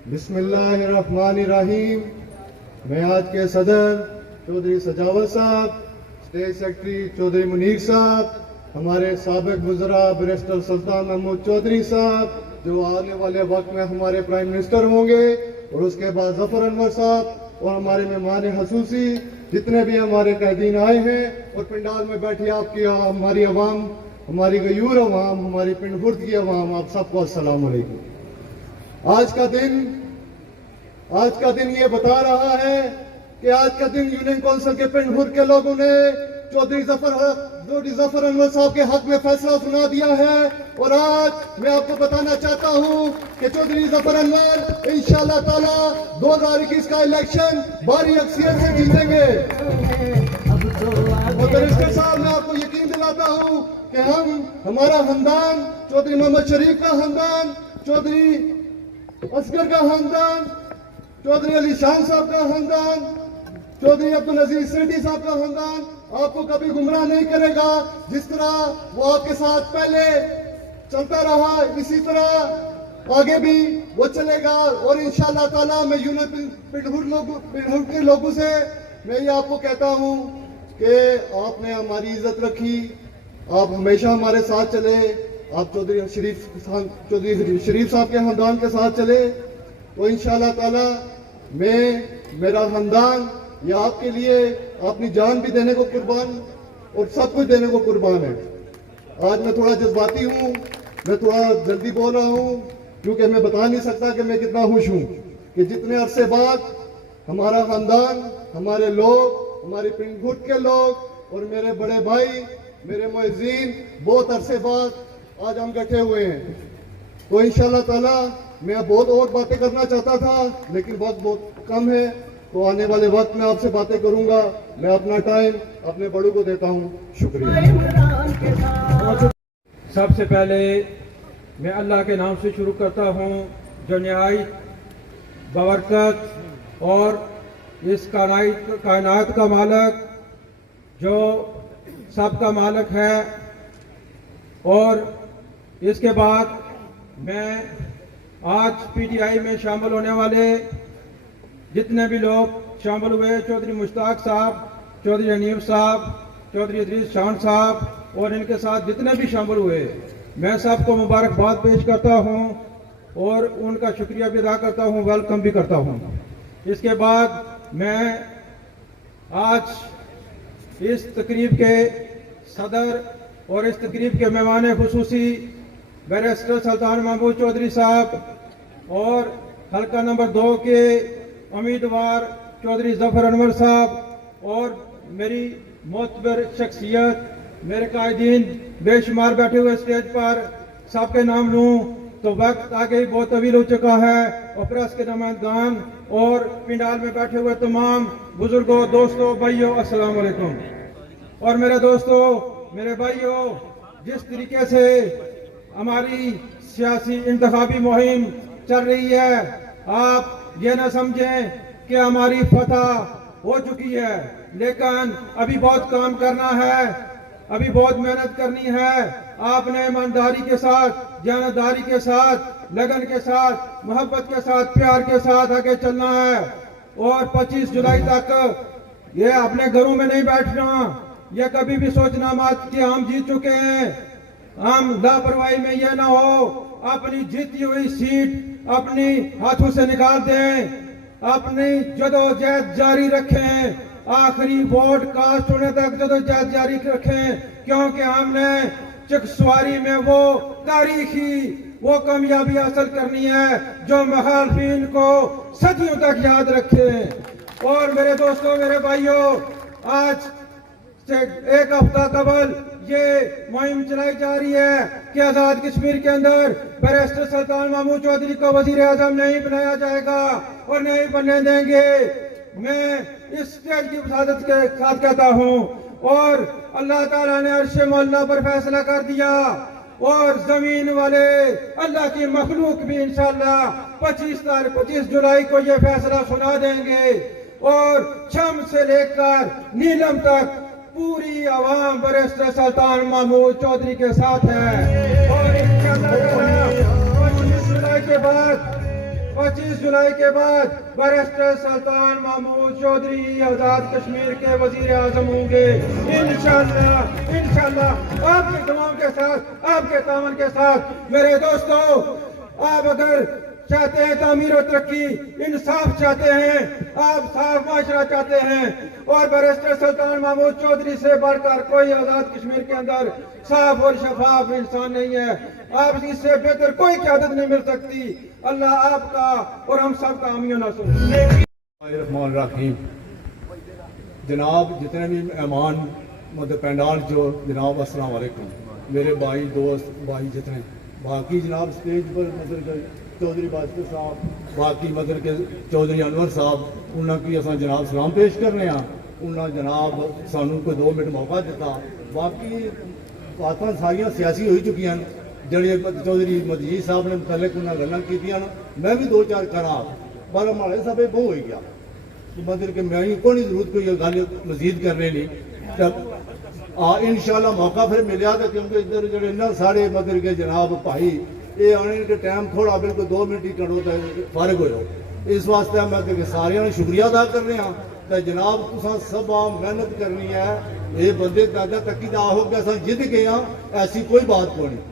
बिस्मिल्लाहिर्रहमानिर्रहीम। मैं आज के सदर चौधरी सजावत साहब, स्टेट सेक्रेटरी चौधरी मुनीर साहब, हमारे साबिक़ वज़रा बैरिस्टर सुल्तान महमूद चौधरी साहब, जो आने वाले वक्त में हमारे प्राइम मिनिस्टर होंगे, और उसके बाद ज़फ़र अनवर साहब, और हमारे मेहमान खसूसी जितने भी हमारे कैदीन आए हैं, और पंडाल में बैठी आपकी हमारी अवाम, हमारी गयूर अवाम, हमारी पिंड खुर्द की अवाम, आप सबको अस्सलाम वालेकुम। आज का दिन ये बता रहा है कि आज का दिन यूनियन काउंसिल के पिंड खुर्द के लोगों ने चौधरी ज़फ़र अनवर साहब के हक में फैसला सुना दिया है। और आज मैं आपको बताना चाहता हूं कि चौधरी ज़फ़र अनवर इंशाअल्लाह ताला 2021 का इलेक्शन भारी अक्सरियत से जीतेंगे। और बैरिस्टर साहब, मैं आपको यकीन दिलाता हूं कि हमारा खानदान, चौधरी मोहम्मद शरीफ का खानदान, चौधरी असगर का खानदान, चौधरी अली शान साहब का खानदान, चौधरी अब्दुल अजीज सेठी साहब का खानदान आपको कभी गुमराह नहीं करेगा। जिस तरह वो आपके साथ पहले चलता रहा, इसी तरह आगे भी वो चलेगा। और इंशाअल्लाह ताला मैं यूनियन पिंड के लोगों से मैं ये आपको कहता हूँ कि आपने हमारी इज्जत रखी, आप हमेशा हमारे साथ चले, आप चौधरी शरीफ साहब के खानदान के साथ चले, तो इंशाअल्लाह ताला मेरा खानदान ये आपके लिए अपनी जान भी देने को कुर्बान और सब कुछ देने को कुर्बान है। आज मैं थोड़ा जज्बाती हूँ, मैं थोड़ा जल्दी बोल रहा हूँ, क्योंकि मैं बता नहीं सकता कि मैं कितना खुश हूँ कि जितने अरसे बाद हमारा खानदान, हमारे लोग, हमारे पिंड खुर्द के लोग और मेरे बड़े भाई, मेरे मुअज्जिन बहुत अरसे बाद आज हम इकट्ठे हुए हैं। तो इंशाअल्लाह ताला मैं बहुत और बातें करना चाहता था, लेकिन वक्त बहुत कम है, तो आने वाले वक्त में आपसे बातें करूंगा। मैं अपना टाइम अपने बड़ों को देता हूं। शुक्रिया। सबसे पहले मैं अल्लाह के नाम से शुरू करता हूं, जो निहायत बबरकत और इस कायनात का मालिक, जो सबका मालिक है। और इसके बाद मैं आज पीटीआई में शामिल होने वाले जितने भी लोग शामिल हुए, चौधरी मुश्ताक साहब, चौधरी हनीफ साहब, चौधरी अदरीस शान साहब और इनके साथ जितने भी शामिल हुए, मैं सबको मुबारकबाद पेश करता हूं और उनका शुक्रिया भी अदा करता हूं, वेलकम भी करता हूं। इसके बाद मैं आज इस तकरीब के सदर और इस तकरीब के मेहमान खुसूसी बैरिस्टर सुल्तान महमूद चौधरी साहब और हल्का नंबर 2 के उम्मीदवार चौधरी ज़फ़र अनवर साहब और मेरी मोतबर शख्सियत, मेरे कायदीन बेशुमार बैठे हुए स्टेज पर, सबके नाम लूँ तो वक्त आगे ही बहुत तवील हो चुका है। और प्रेस के नुमाइंदगान और पंडाल में बैठे हुए तमाम बुजुर्गों, दोस्तों, भाइयों, अस्सलाम वालेकुम। और मेरे दोस्तों, मेरे भाइयों, जिस तरीके से हमारी सियासी इंतखाबी मुहिम चल रही है। आप ये ना समझें कि हमारी फतह हो चुकी है, लेकिन अभी बहुत काम करना है, अभी बहुत मेहनत करनी है। आपने ईमानदारी के साथ, जानदारी के साथ, लगन के साथ, मोहब्बत के साथ, प्यार के साथ आगे चलना है। और 25 जुलाई तक ये अपने घरों में नहीं बैठना, ये कभी भी सोचना मत कि हम जीत चुके हैं। हम लापरवाही में यह ना हो, अपनी जीती हुई सीट अपनी हाथों से निकाल दें, अपनी जदोजहद जारी रखें, आखिरी वोट कास्ट होने तक जदोजहद जारी रखें, क्योंकि हमने चिकसवारी में वो तारीखी वो कामयाबी हासिल करनी है जो मुखालफिन को सदियों तक याद रखे। और मेरे दोस्तों, मेरे भाइयों, आज से एक हफ्ता कबल ये मुहिम चलाई जा रही है कि आजाद कश्मीर के अंदर बैरिस्टर सुल्तान महमूद चौधरी को वजीर आजम नहीं बनाया जाएगा और नहीं बनने देंगे। मैं इस स्टेज की वसादत के साथ कहता हूँ, और अल्लाह ताला ने अर्श मौला पर फैसला कर दिया, और जमीन वाले अल्लाह की मखलूक भी इंशाअल्लाह 25 जुलाई को ये फैसला सुना देंगे। और छम से लेकर नीलम तक पूरी आवाम बैरिस्टर सुल्तान महमूद चौधरी के साथ है। और इंशाअल्लाह 25 जुलाई के बाद बैरिस्टर सुल्तान महमूद चौधरी आजाद कश्मीर के वजीर आजम होंगे इंशाअल्लाह। इंशाअल्लाह आपकी दुआओं के साथ, आपके तामन के साथ। मेरे दोस्तों, आप अगर चाहते हैं तामीर और तरक्की, इंसाफ चाहते हैं, आप साफ माशरा चाहते हैं, और बैरिस्टर सुल्तान महमूद चौधरी से बढ़कर कोई आजाद कश्मीर के अंदर साफ और शफाफ इंसान नहीं है। आप इससे बेहतर कोई क़यादत नहीं मिल सकती। अल्लाह आपका और हम सब का आमीन रहीम। जनाब, जितने भी मेहमान मतलब पेंडाल जो जनाब, अस्सलाम वालेकुम, मेरे भाई दोस्त भाई जितने बाकी जनाब स्टेज पर मतलब चौधरी बाजपेयी साहब, बाकी मतलब के चौधरी अनवर साहब, उन्होंने अस जनाब सलाम पेश करने उन्होंने जनाब सानू कोई 2 मिनट मौका दिता। बाकी बातें सारिया सियासी हो चुकी हैं, जड़े चौधरी मजीद साहब ने मुतलक उन्होंने गल्लां कीतियां, मैं भी 2-4 करा, पर हमारे सब बहुत हो गया, मतलब कि मैं कोई जरूरत कोई गल मजीद करने नहीं। इंशाअल्लाह मौका फिर मिले तो, क्योंकि इधर जो इन्ना सारे मतलब के जनाब भाई ये आने के टाइम थोड़ा बिल्कुल 2 मिनट ही करो तो फारग हो जाओ। इस वास्ते मैं सारे ने शुक्रिया अदा कर रहे हैं। तो जनाब तुसा सब मेहनत करनी है, ये बंदे दादा तकी दा हो कि अस जिद गए हाँ, ऐसी कोई बात को नहीं।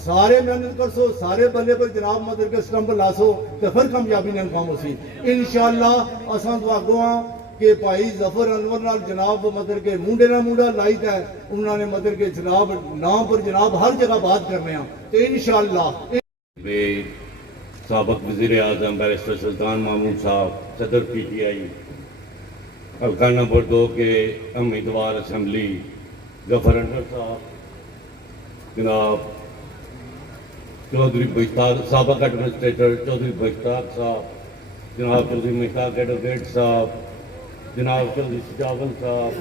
सारे मेहनत कर सो, सारे बल्ले पर जनाब मतलब के स्टंप ला सो, तो फिर कामयाबी ने काम हो सी इंशाअल्लाह। असा दुआगो हाँ कि भाई जफर अनवर नाल जनाब मतलब के मुंडे ना मुंडा लाइट है, उन्होंने मतलब के जनाब नाम पर जनाब हर जगह बात करने तो इंशाअल्लाह। साबिक वज़ीर आज़म बैरिस्टर सुल्तान महमूद साहब, सदर PTI हल्का नंबर 2 के उम्मीदवार असम्बली गफर अनवर साहब, जनाब चौधरी मुश्ताक साबिक एडमिनिस्ट्रेटर चौधरी मुश्ताक साहब, जनाब चौधरी मुश्ताक एडवोकेट साहब, जनाब चौधरी सजावल साहब,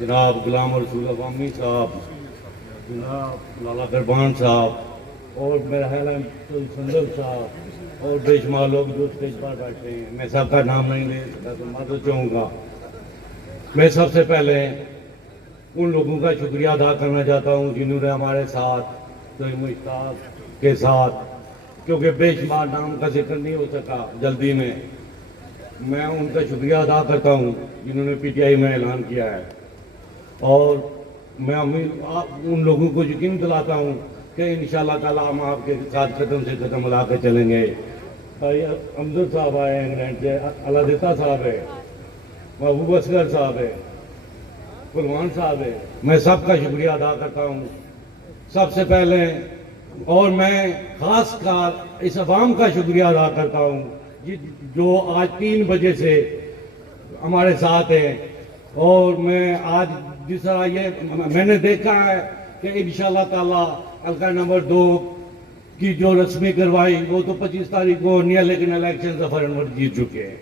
जनाब गुलाम रसूल अवामी साहब, जनाब लाला गरबान साहब, और मेरा ख्याल है चौधरी संदर साहब, और बेशुमार लोग जो स्टेज पर बैठे हैं। मैं सबका नाम नहीं ले सकता तो माफ़ी चाहूँगा। मैं सबसे पहले उन लोगों का शुक्रिया अदा करना चाहता हूँ जिन्होंने हमारे साथ चौधरी मुश्ताक के साथ, क्योंकि बेशुमार नाम का जिक्र नहीं हो सका जल्दी में, मैं उनका शुक्रिया अदा करता हूँ जिन्होंने PTI में ऐलान किया है। और मैं उन लोगों को यकीन दिलाता हूँ कि इंशाअल्लाह ताला हम आपके साथ कदम से कदम मिला कर चलेंगे। भाई अमजद साहब आए हैं इंग्लैंड से, अलादिता साहब है, महबूब असगर साहब है, कुलवान साहब है, मैं सबका शुक्रिया अदा करता हूँ सबसे पहले। और मैं ख़ास कर इस अवाम का शुक्रिया अदा करता हूँ जो आज 3 बजे से हमारे साथ हैं। और मैं आज जिस तरह ये मैंने देखा है कि इंशाअल्लाह ताला हल्का नंबर 2 की जो रस्मी करवाई वो तो 25 तारीख को नहीं है, लेकिन इलेक्शन जफर अनवर जीत चुके हैं।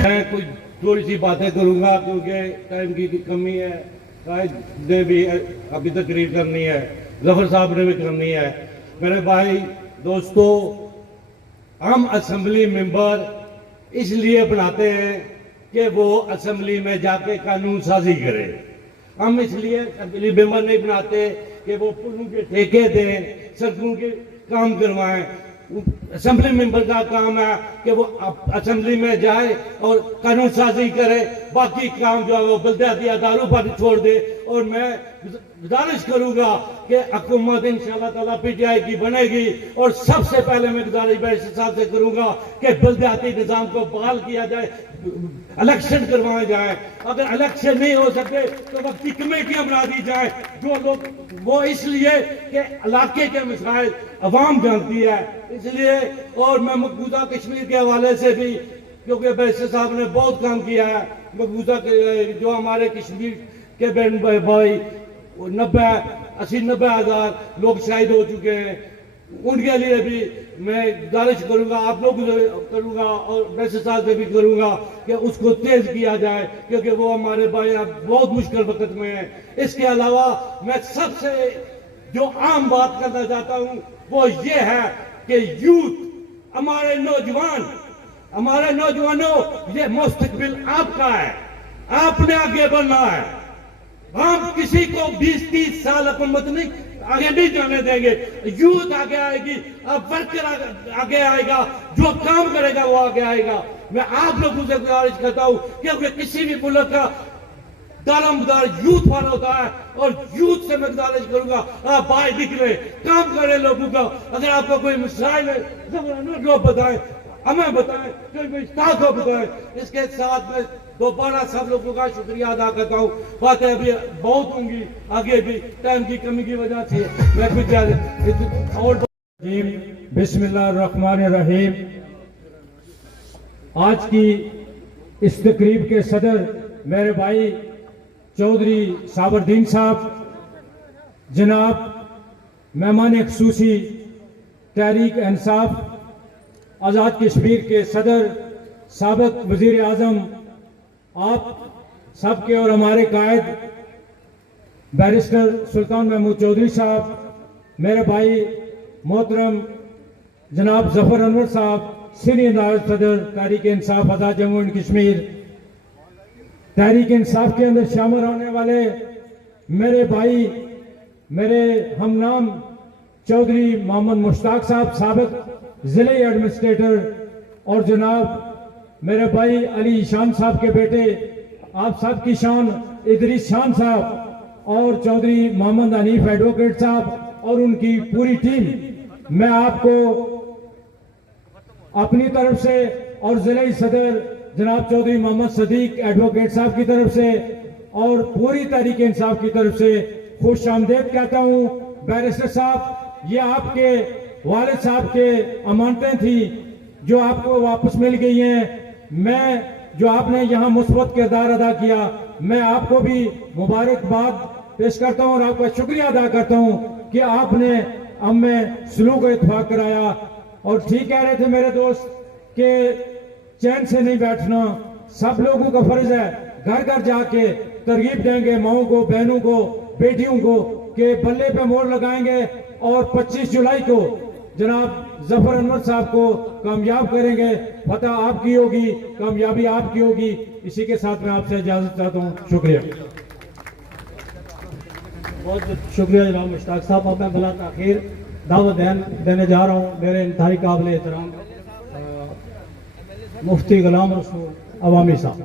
मैं कोई थोड़ी सी बातें करूंगा क्योंकि टाइम की कमी है। कायद ने भी अभी तकरीर करनी है, जफर साहब ने भी करनी है। मेरे भाई दोस्तों, हम असेंबली मेंबर इसलिए बनाते हैं कि वो असेंबली में जाके कानून साजी करे। हम इसलिए असेंबली मेंबर नहीं बनाते कि वो पुलों के ठेके दें, सड़कों के काम करवाएं। असेंबली मेंबर का काम है कि वो असेंबली में जाए और कानून साजी करे, बाकी काम जो है वो बल्दियाती अदारों पर छोड़ दे। और मैं गुजारिश करूंगा कि हुकूमत इंशाअल्लाह ताला पीटीआई की बनेगी और सबसे पहले मैं गुजारिश बैरिस्टर साहब से करूंगा कि बल्दियाती निजाम को बहाल किया जाए, इलेक्शन करवाए जाए। अगर इलेक्शन नहीं हो सके तो वक्ती कमेटियां बना दी जाए, जो लोग वो इसलिए कि इलाके के मसाइल अवाम जानती है इसलिए। और मैं मकबूजा कश्मीर के हवाले से भी, क्योंकि बैरिस्टर साहब ने बहुत काम किया है, मकबूजा जो हमारे कश्मीर के बहन भाई 80-90 हज़ार लोग शहीद हो चुके हैं, उनके लिए भी मैं गुजारिश करूंगा, आप लोग करूंगा और बैरिस्टर साहब से भी करूंगा कि उसको तेज किया जाए, क्योंकि वो हमारे भाई अब बहुत मुश्किल वक्त में है। इसके अलावा मैं सबसे जो आम बात करना चाहता हूं वो ये है कि यूथ, हमारे नौजवानों, ये मुस्तकबिल आपका है, आपने आगे बढ़ना है। हम किसी को 20-30 साल हुकूमत नहीं आगे नहीं जाने देंगे। यूथ आगे आएगी, अब वर्कर आगे आएगा, जो काम करेगा वो आगे आएगा। मैं आप लोगों से गुजारिश करता हूं क्योंकि किसी भी मुल्क का दारोमदार यूथ पर होता है और यूथ से मैं गुजारिश करूंगा आप बाहर निकले, काम करें लोगों का। अगर आपको कोई मसाइल है लोग बताएं, हमें बताएं, कोई को बताएं। इसके साथ में दोबारा सब लोगों का शुक्रिया अदा करता हूँ। बातें अभी बहुत होंगी आगे भी, टाइम की कमी की वजह से मैं कुछ और। बिस्मिल्लाहिर्रहमानिर्रहीम। आज की इस तकरीब के सदर मेरे भाई चौधरी साबरदीन साहब, जनाब मेहमान खुसूसी तहरीक इंसाफ आज़ाद कश्मीर के सदर, साबिक वज़ीर आज़म, आप सबके और हमारे कायद बैरिस्टर सुल्तान महमूद चौधरी साहब, मेरे भाई मोहतरम जनाब जफर अनवर साहब, सीनियर नायब सदर तहरीक इंसाफ आज़ाद जम्मू एंड कश्मीर। तहरीक इंसाफ के अंदर शामिल होने वाले मेरे भाई, मेरे हमनाम चौधरी मोहम्मद मुश्ताक साहब, साबिक जिले एडमिनिस्ट्रेटर, और जनाब मेरे भाई अली ईशान साहब के बेटे, आप सब की शान इदरीस शान साहब, और चौधरी मोहम्मद हनीफ एडवोकेट साहब और उनकी पूरी टीम। मैं आपको अपनी तरफ से और जिले सदर जनाब चौधरी मोहम्मद सदीक एडवोकेट साहब की तरफ से और पूरी तहरीक इंसाफ की तरफ से खुश आमदेद कहता हूं। बैरिस्टर साहब, ये आपके वालिद साहब के अमानतें थी जो आपको वापस मिल गई हैं। मैं जो आपने यहाँ मुस्बत किरदार अदा किया, मैं आपको भी मुबारकबाद पेश करता हूँ और आपका शुक्रिया अदा करता हूँ कि आपने हमें सलूक का इत्फाक कराया। और ठीक कह रहे थे मेरे दोस्त कि चैन से नहीं बैठना, सब लोगों का फर्ज है घर घर जाके तरगीब देंगे माओं को, बहनों को, बेटियों को कि बल्ले पे मोड़ लगाएंगे और 25 जुलाई को जनाब जफर अनवर साहब को कामयाब करेंगे। फतह आपकी होगी, कामयाबी आपकी होगी। इसी के साथ मैं आपसे इजाजत चाहता हूँ। शुक्रिया, बहुत शुक्रिया जनाब मुश्ताक साहब। अब मैं बला आखिर दावत देने जा रहा हूँ मेरे इंतहाई काबिल एहतराम मुफ्ती गुलाम रसूल अवामी साहब,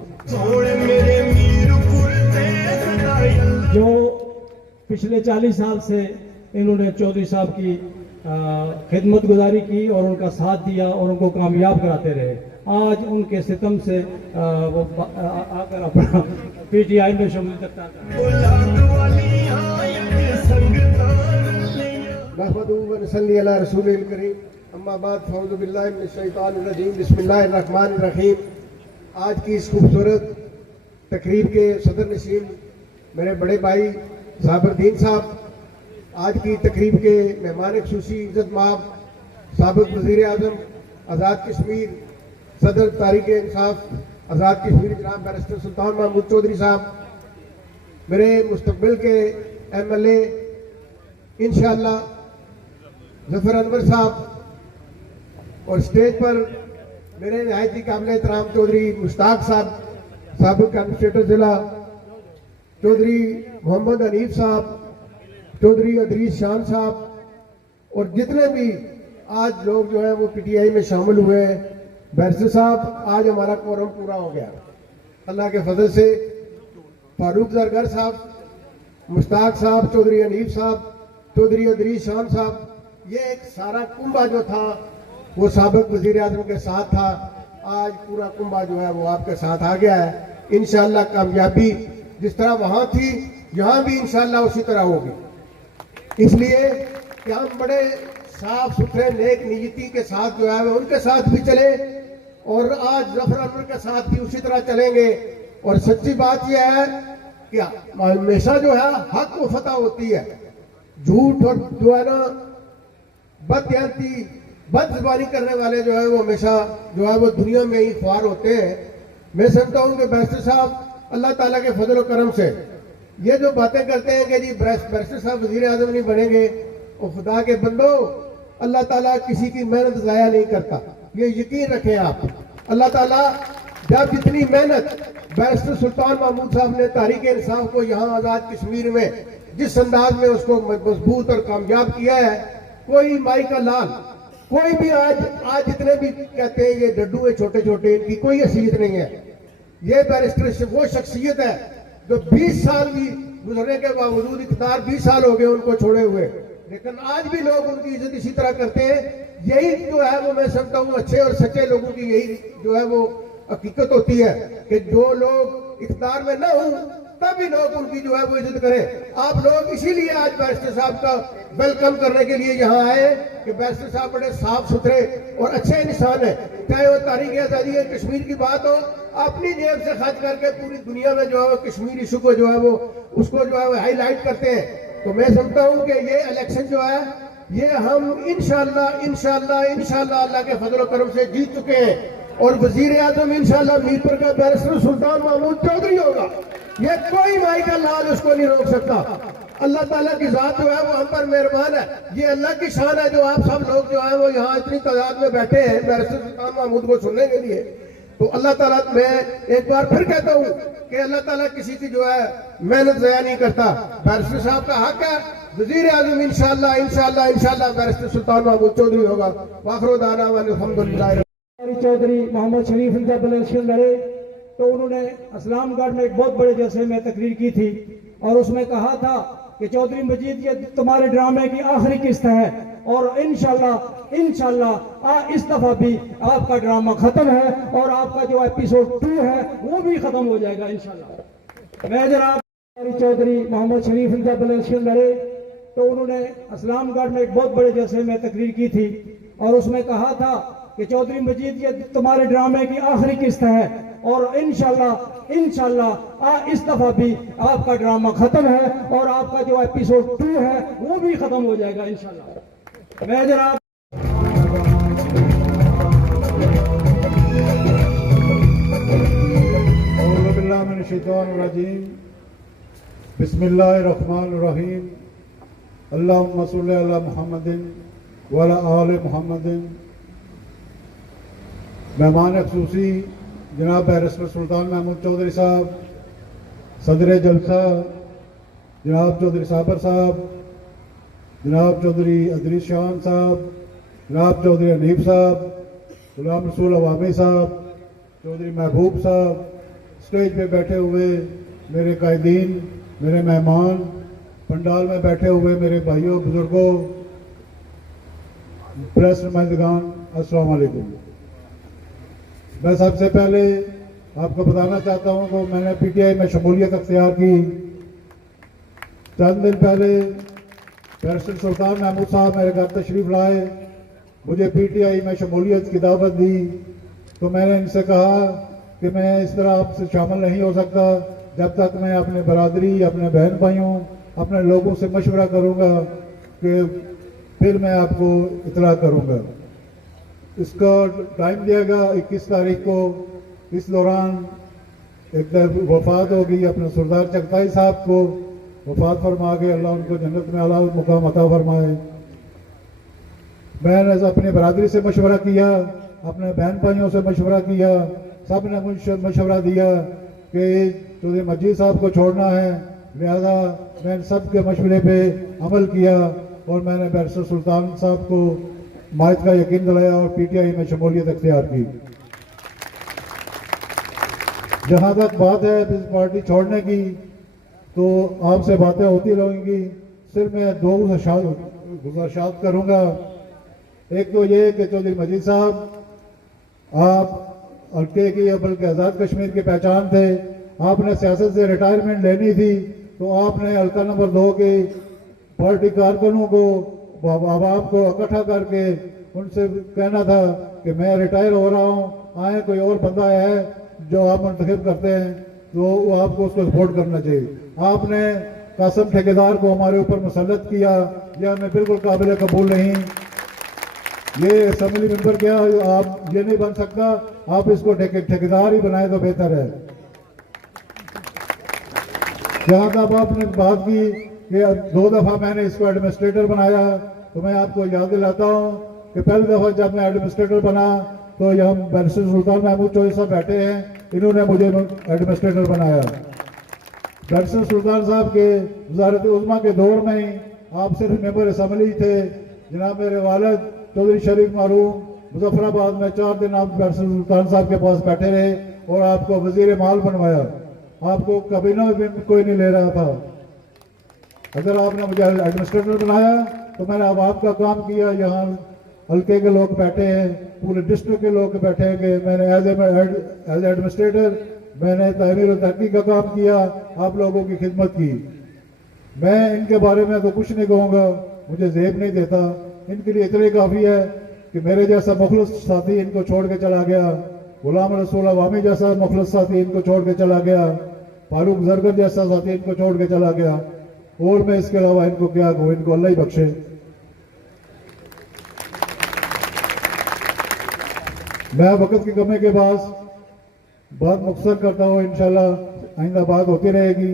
जो पिछले 40 साल से इन्होंने चौधरी साहब की खिदमत गुजारी की और उनका साथ दिया और उनको कामयाब कराते रहे। आज उनके सितम से वो आकर अपना पीटीआई में शमूलियत रखता है। आज की इस खूबसूरत तकरीब के सदर नशीन मेरे बड़े भाई साबरदीन साहब, आज की तकरीब के मेहमान खुसूसी इज्जत माब साबिक वज़ीर आज़म आज़ाद कश्मीर, सदर तहरीक इंसाफ आज़ाद कश्मीर जनाब बैरिस्टर सुल्तान महमूद चौधरी साहब, मेरे मुस्तकबिल के MLA इंशाअल्लाह जफर अनवर साहब, और स्टेज पर मेरे नहायती काबिल एहतराम चौधरी मुश्ताक साहब, साबिक एडमिनिस्ट्रेटर जिला, चौधरी मोहम्मद हनीफ साहब, चौधरी अदरीस शान साहब, और जितने भी आज लोग जो है वो PTI में शामिल हुए हैं। बैरिस्टर साहब, आज हमारा कोरम पूरा हो गया अल्लाह के फजल से। फारूक जरगर साहब, मुश्ताक साहब, चौधरी हनीफ साहब, चौधरी अदरीस शान साहब, ये एक सारा कुंभा जो था वो साबिक वजीर आजम के साथ था। आज पूरा कुंभा जो है वो आपके साथ आ गया है। इंशाअल्लाह कामयाबी जिस तरह वहां थी यहाँ भी इंशाअल्लाह उसी तरह होगी। इसलिए कि हम बड़े साफ सुथरे नेक नीयती के साथ जो है उनके साथ भी चले, और आज जफर अनवर के साथ भी उसी तरह चलेंगे। और सच्ची बात यह है कि हमेशा जो है हक को फतह होती है, झूठ और जो है ना बदयांती बदजुबानी करने वाले जो है वो हमेशा जो है वो दुनिया में ही ख्वार होते हैं। मैं समझता हूँ कि बैरिस्टर साहब अल्लाह ताला के फजल और करम से ये जो बातें करते हैं कि जी बैरिस्टर साहब वजीर आजम नहीं बनेंगे, और खुदा के बंदो अल्लाह ताला किसी की मेहनत ज़ाया नहीं करता, ये यकीन रखें आप। अल्लाह ताला जब जितनी मेहनत बैरिस्टर सुल्तान महमूद साहब ने तहरीक इंसाफ को यहाँ आज़ाद कश्मीर में जिस अंदाज में उसको मजबूत और कामयाब किया है, कोई माई का लाल, कोई भी आज जितने भी कहते हैं ये डड्डू है छोटे छोटे, इनकी कोई हैसियत नहीं है। ये बैरिस्टर वो शख्सियत है जो 20 साल भी गुजरने के बावजूद, इख्तियार 20 साल हो गए उनको छोड़े हुए, लेकिन आज भी लोग उनकी इज्जत इसी तरह करते हैं। यही जो है वो मैं समझता हूँ अच्छे और सच्चे लोगों की यही जो है वो हकीकत होती है कि जो लोग इख्तियार में न हो तभी लोग उनकी जो है वो इज्जत करें। आप लोग इसीलिए आज बैरिस्टर साहब का वेलकम करने के लिए यहाँ आए कि बैरिस्टर साहब बड़े साफ सुथरे और अच्छे इंसान है। चाहे वो तारीख आज़ादी कश्मीर की बात हो, अपनी जेब से खर्च करके पूरी दुनिया में जो है वो कश्मीर इशू को जो है वो उसको जो है वो हाईलाइट करते हैं। तो मैं समझता हूँ कि ये इलेक्शन जो है ये हम इंशाअल्लाह अल्लाह के फजल करम से जीत चुके हैं, और वजीर आजम इंशाअल्लाह मीरपुर का बैरिस्टर सुल्तान महमूद चौधरी होगा। ये कोई माई का लाल उसको नहीं रोक सकता। अल्लाह ताला की जात जो है वो हम पर मेहरबान है। ये अल्लाह की शान है जो आप सब लोग जो है वो यहाँ इतनी तादाद में बैठे हैं बैरिस्टर सुल्तान महमूद को सुनने के लिए। तो अल्लाह ताला, मैं एक बार फिर कहता हूँ कि अल्लाह ताला किसी की जो है मेहनत ज़ाया नहीं करता। बैरिस्टर साहब का हक है, वजीर आजम इंशाअल्लाह बैरिस्टर सुल्तान महमूद चौधरी होगा। वाखिर दाना व अल्हम्दुलिल्लाह। चौधरी मोहम्मद शरीफ जब इलेक्शन लड़े तो उन्होंने असलामगढ़ में एक बहुत बड़े जलसे में तकरीर की थी, और उसमें कहा था कि चौधरी मजीद ये तुम्हारे ड्रामे की आखिरी किस्त है, और इंशाल्लाह इस दफा भी आपका ड्रामा खत्म है और आपका जो एपिसोड 2 है वो भी खत्म हो जाएगा इंशाल्लाह। मैं जनाब चौधरी मोहम्मद शरीफ जब इलेक्शन लड़े तो उन्होंने असलामगढ़ में एक बहुत बड़े जलसे में तकरीर की थी, और उसमें कहा था कि चौधरी मजीद ये तुम्हारे ड्रामे की आखिरी किस्त है, और इंशाल्लाह इस दफा भी आपका ड्रामा खत्म है और आपका जो एपिसोड 2 है वो भी खत्म हो जाएगा इंशाल्लाह। मैं जनाब बिस्मिल्लाहिर्रहमानिर्रहीम। अल्लाहुम्मा सल्लि अला मुहम्मदिन व अला आलि मुहम्मदिन। मेहमान ख़ुसूसी जनाब बैरिस्टर सुल्तान महमूद चौधरी साहब, सदर जलसा जनाब चौधरी साबर साहब, जनाब चौधरी अदरीस शान साहब, जनाब चौधरी हनीफ साहब, गुलाम रसूल अवामी साहब, चौधरी महबूब साहब, स्टेज पे बैठे हुए मेरे कायदीन, मेरे मेहमान, पंडाल में बैठे हुए मेरे भाइयों बुजुर्गों, प्रेस नुमाइंदगान, अस्सलाम वालेकुम। मैं सबसे पहले आपको बताना चाहता हूं कि मैंने PTI में शमूलियत अख्तियार की। चंद दिन पहले बैरिस्टर सुल्तान महमूद साहब मेरे घर तशरीफ लाए, मुझे PTI में शमूलियत की दावत दी, तो मैंने इनसे कहा कि मैं इस तरह आपसे शामिल नहीं हो सकता जब तक मैं अपने बरादरी, अपने बहन भाइयों, अपने लोगों से मशवरा करूंगा कि फिर मैं आपको इतला करूंगा। इसका टाइम दिया गया 21 तारीख को इस दौरान एक वफात हो गई अपने सरदार चगताई साहब को वफात फरमा के अल्लाह उनको जन्नत में आला मुकाम अता फरमाए। मैंने अपनी बरादरी से मशवरा किया, अपने बहन भाइयों से मशवरा किया, सब ने मुझे मशवरा दिया कि चौधरी मजीद साहब को छोड़ना है, लिहाजा मैंने सब के मशवरे पे अमल किया और मैंने बैरिस्टर सुल्तान साहब को मायत का यकीन दिलाया और पीटीआई में शमूलियत अख्तियार की। जहाँ तक बात है इस पार्टी छोड़ने की, तो आपसे बातें होती रहेंगी, सिर्फ मैं दो गुजारिशात करूँगा। एक तो ये कि चौधरी मजीद साहब, आप हल्के की या बल्कि आज़ाद कश्मीर की पहचान थे, आपने सियासत से रिटायरमेंट लेनी थी तो आपने हल्का नंबर 2 के पार्टी कारकुनों को, आवाम को इकट्ठा करके उनसे कहना था कि मैं रिटायर हो रहा हूँ, आए कोई और बंदा है जो आप मुंतखब करते हैं तो आपको उसको सपोर्ट करना चाहिए। आपने कासिम ठेकेदार को हमारे ऊपर मुसल्लत किया, यह हमें बिल्कुल काबिल कबूल नहीं। ये असेंबली मेंबर क्या आप ये नहीं बन सकता, आप इसको ठेकेदार ही बनाए तो बेहतर है। जहाँ तक आपने बात की कि 2 दफ़ा मैंने इसको एडमिनिस्ट्रेटर बनाया, तो मैं आपको याद दिलाता हूँ कि पहली दफ़ा जब मैं एडमिनिस्ट्रेटर बना तो यहाँ बैरिस्टर सुल्तान महमूद चौधरी साहब बैठे हैं, इन्होंने मुझे एडमिनिस्ट्रेटर बनाया। बैरिस्टर सुल्तान साहब के वज़ारत उज़्मा के दौर में ही आप सिर्फ मेंबर असेंबली थे। जनाब मेरे वालिद चौधरी शरीफ मरहूम मुजफ्फराबाद में 4 दिन आप बैरिस्टर सुल्तान साहब के पास बैठे रहे और आपको वजीर माल बनवाया, आपको कैबिनेट में भी कोई नहीं ले रहा था। अगर आपने मुझे एडमिनिस्ट्रेटर बनाया तो मैंने अब आपका काम किया। यहाँ हल्के के लोग बैठे हैं, पूरे डिस्ट्रिक्ट के लोग बैठे हैं कि मैंने एज एडमिनिस्ट्रेटर मैंने तहमीर और तरक्की का काम किया, आप लोगों की खिदमत की। मैं इनके बारे में तो कुछ नहीं कहूँगा, मुझे जेब नहीं देता। इनके लिए इतने काफ़ी है कि मेरे जैसा मुखलिस साथी इनको छोड़ के चला गया, गुलाम रसूल अवामी जैसा मुखलिस साथी इनको छोड़ के चला गया, फारूक जरगर जैसा साथी इनको छोड़ के चला गया, और मैं इसके अलावा इनको क्या कहूँ, इनको अल्लाह ही बख्शे। मैं वक्त की कमी के बाद बात मुख्तसर करता हूँ, इंशाल्लाह आइंदा बात होती रहेगी।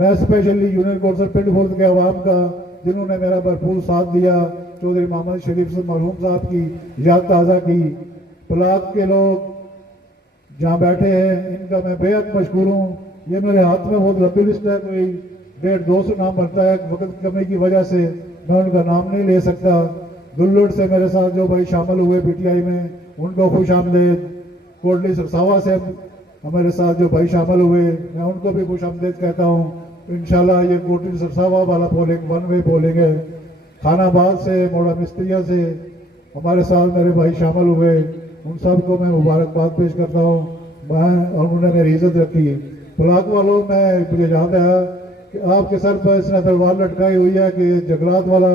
मैं स्पेशली यूनियन कौंसिल पिंड फुर्द के अवाम का, जिन्होंने मेरा भरपूर साथ दिया, चौधरी मोहम्मद शरीफ से मरहूम साहब की याद ताज़ा की, पलाक के लोग जहाँ बैठे हैं इनका मैं बेहद मशहूर हूँ। ये मेरे हाथ में बहुत लंबी लिस्ट है, कोई 150-200 नाम बनता है, वक्त की कमी की वजह से मैं उनका नाम नहीं ले सकता। दुल्लुड से मेरे साथ जो भाई शामिल हुए पीटीआई में, उनको खुश आमदेद। कोटली सरसावा से हमारे साथ जो भाई शामिल हुए, मैं उनको भी खुश आमदेद कहता हूँ। इंशाल्लाह ये कोटली सरसावा वाला पोलिंग 1 वे पोलिंग है। खानाबाद से, मोड़ा मिस्त्रिया से हमारे साथ मेरे भाई शामिल हुए, उन सबको मैं मुबारकबाद पेश करता हूँ। मैं और उन्होंने मेरी इज्जत रखी। ब्लॉक वालों में मुझे याद आया कि आपके सर पर इसने तलवार लटकाई हुई है कि जगलात वाला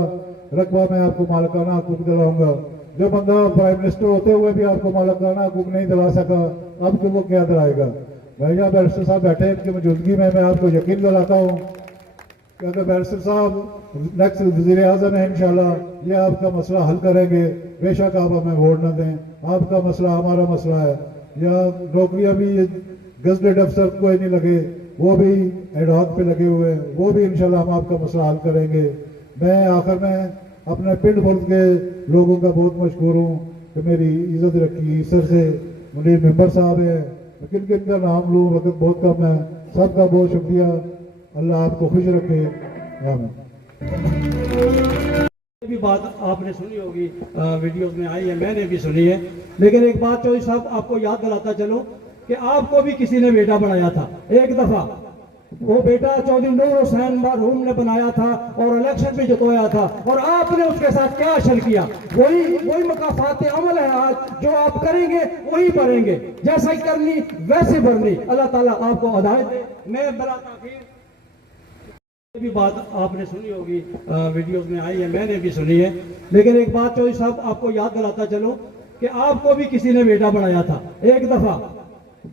रकबा मैं आपको मालिकाना हकूक दिलाऊंगा। जो बंदा प्राइम मिनिस्टर होते हुए भी आपको मालिकाना हकूक नहीं दिला सका, अब कि वो क्या दिलाएगा। भैया बैरिस्टर साहब बैठे हैं, इनकी मौजूदगी में मैं आपको यकीन दिलाता हूँ कि अगर बैरिस्टर साहब नेक्स्ट वज़ीर आज़म है, इंशाल्लाह ये आपका मसला हल करेंगे। बेशक आप हमें वोट न दें, आपका मसला हमारा मसला है। या नौकरियाँ भी गजटेड अफसर कोई नहीं लगे, वो भी एडहॉक पे लगे हुए हैं, वो भी इंशाल्लाह हम आपका मसला हल करेंगे। मैं आखिर में अपने पिंड फुर्द के लोगों का बहुत मशहूर हूँ कि मेरी इज्जत रखी। सर से मुनीर मेंबर साहब है, किन किन का नाम लूँ, वक्त बहुत कम है। सबका बहुत शुक्रिया, अल्लाह आपको खुश रखे। आमीन। भी बात आपने सुनी होगी, वीडियोस में आई है, मैंने भी सुनी है। लेकिन एक बात चौधरी साहब आपको याद दिलाता चलो कि आपको भी किसी ने बेटा बनाया था एक दफा। वो बेटा चौधरी नूर हुसैन मरहूम ने बनाया था और इलेक्शन भी जितवाया था, और आपने उसके साथ क्या अशर किया। वही मुकाफात अमल है आज, जो आप करेंगे वही भरेंगे, जैसा ही करनी वैसे भरनी। अल्लाह ताला आपको हिदायत दे। मैं बला ताखीर भी बात आपने सुनी होगी, वीडियोस में आई है, मैंने भी सुनी है। लेकिन एक बात चौधरी साहब आपको याद दिलाता चलो कि आपको भी किसी ने बेटा बनाया था एक दफा।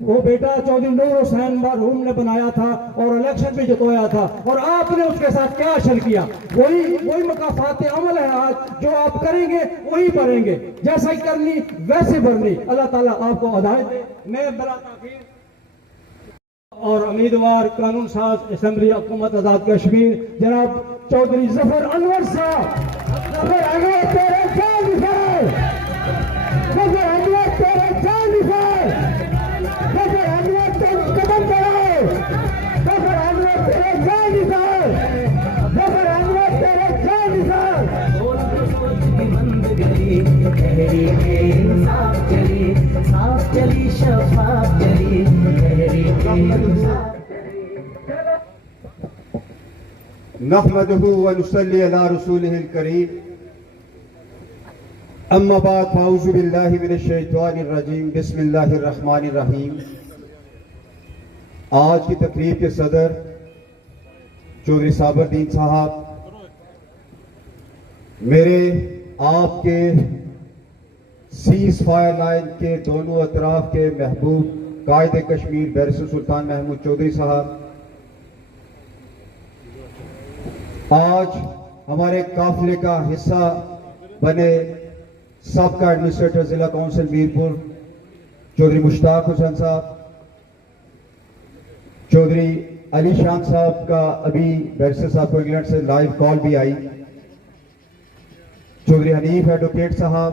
वो बेटा चौधरी नूर हुसैन मरहूम ने बनाया था और इलेक्शन भी जितवाया था, और आपने उसके साथ क्या अशर किया। वही मुकाफात अमल है आज, जो आप करेंगे वही भरेंगे, जैसा ही करनी वैसे भरनी। अल्लाह ताला आपको हिदायत दे। मैं बला ताखीर और उम्मीदवार कानून साज असेंबली हुकूमत आजाद कश्मीर जनाब चौधरी जफर अनवर साहब। जफर अनवर तेरे जान निसार, जफर अनवर तेरे जान निसार, जफर अनवर तेरे कदम बढ़ाओ, जफर अनवर तेरे जान निसार, जफर अनवर तेरे जान निसार। बंद गली गहरी इंसाफ चली, साफ चली शफाफ चली, गहरी नहमदुहु व नुसल्ली अला रसूलिहिल करीम, अम्मा बाद फाऊज़ु बिल्लाहि मिनश शैतानिर रजीम, बिस्मिल्लाहिर रहमानिर रहीम। आज की तकरीब के सदर चौधरी साबरदीन साहब, मेरे आपके सीज फायर लाइन के दोनों अतराफ के महबूब कायदे कश्मीर बैरिस्टर सुल्तान महमूद चौधरी साहब, आज हमारे काफिले का हिस्सा बने सबका एडमिनिस्ट्रेटर जिला काउंसिल मीरपुर चौधरी मुश्ताक हुसैन साहब, चौधरी अली शान साहब का अभी बैरिस्टर साहब को इंग्लैंड से लाइव कॉल भी आई, चौधरी हनीफ एडवोकेट साहब,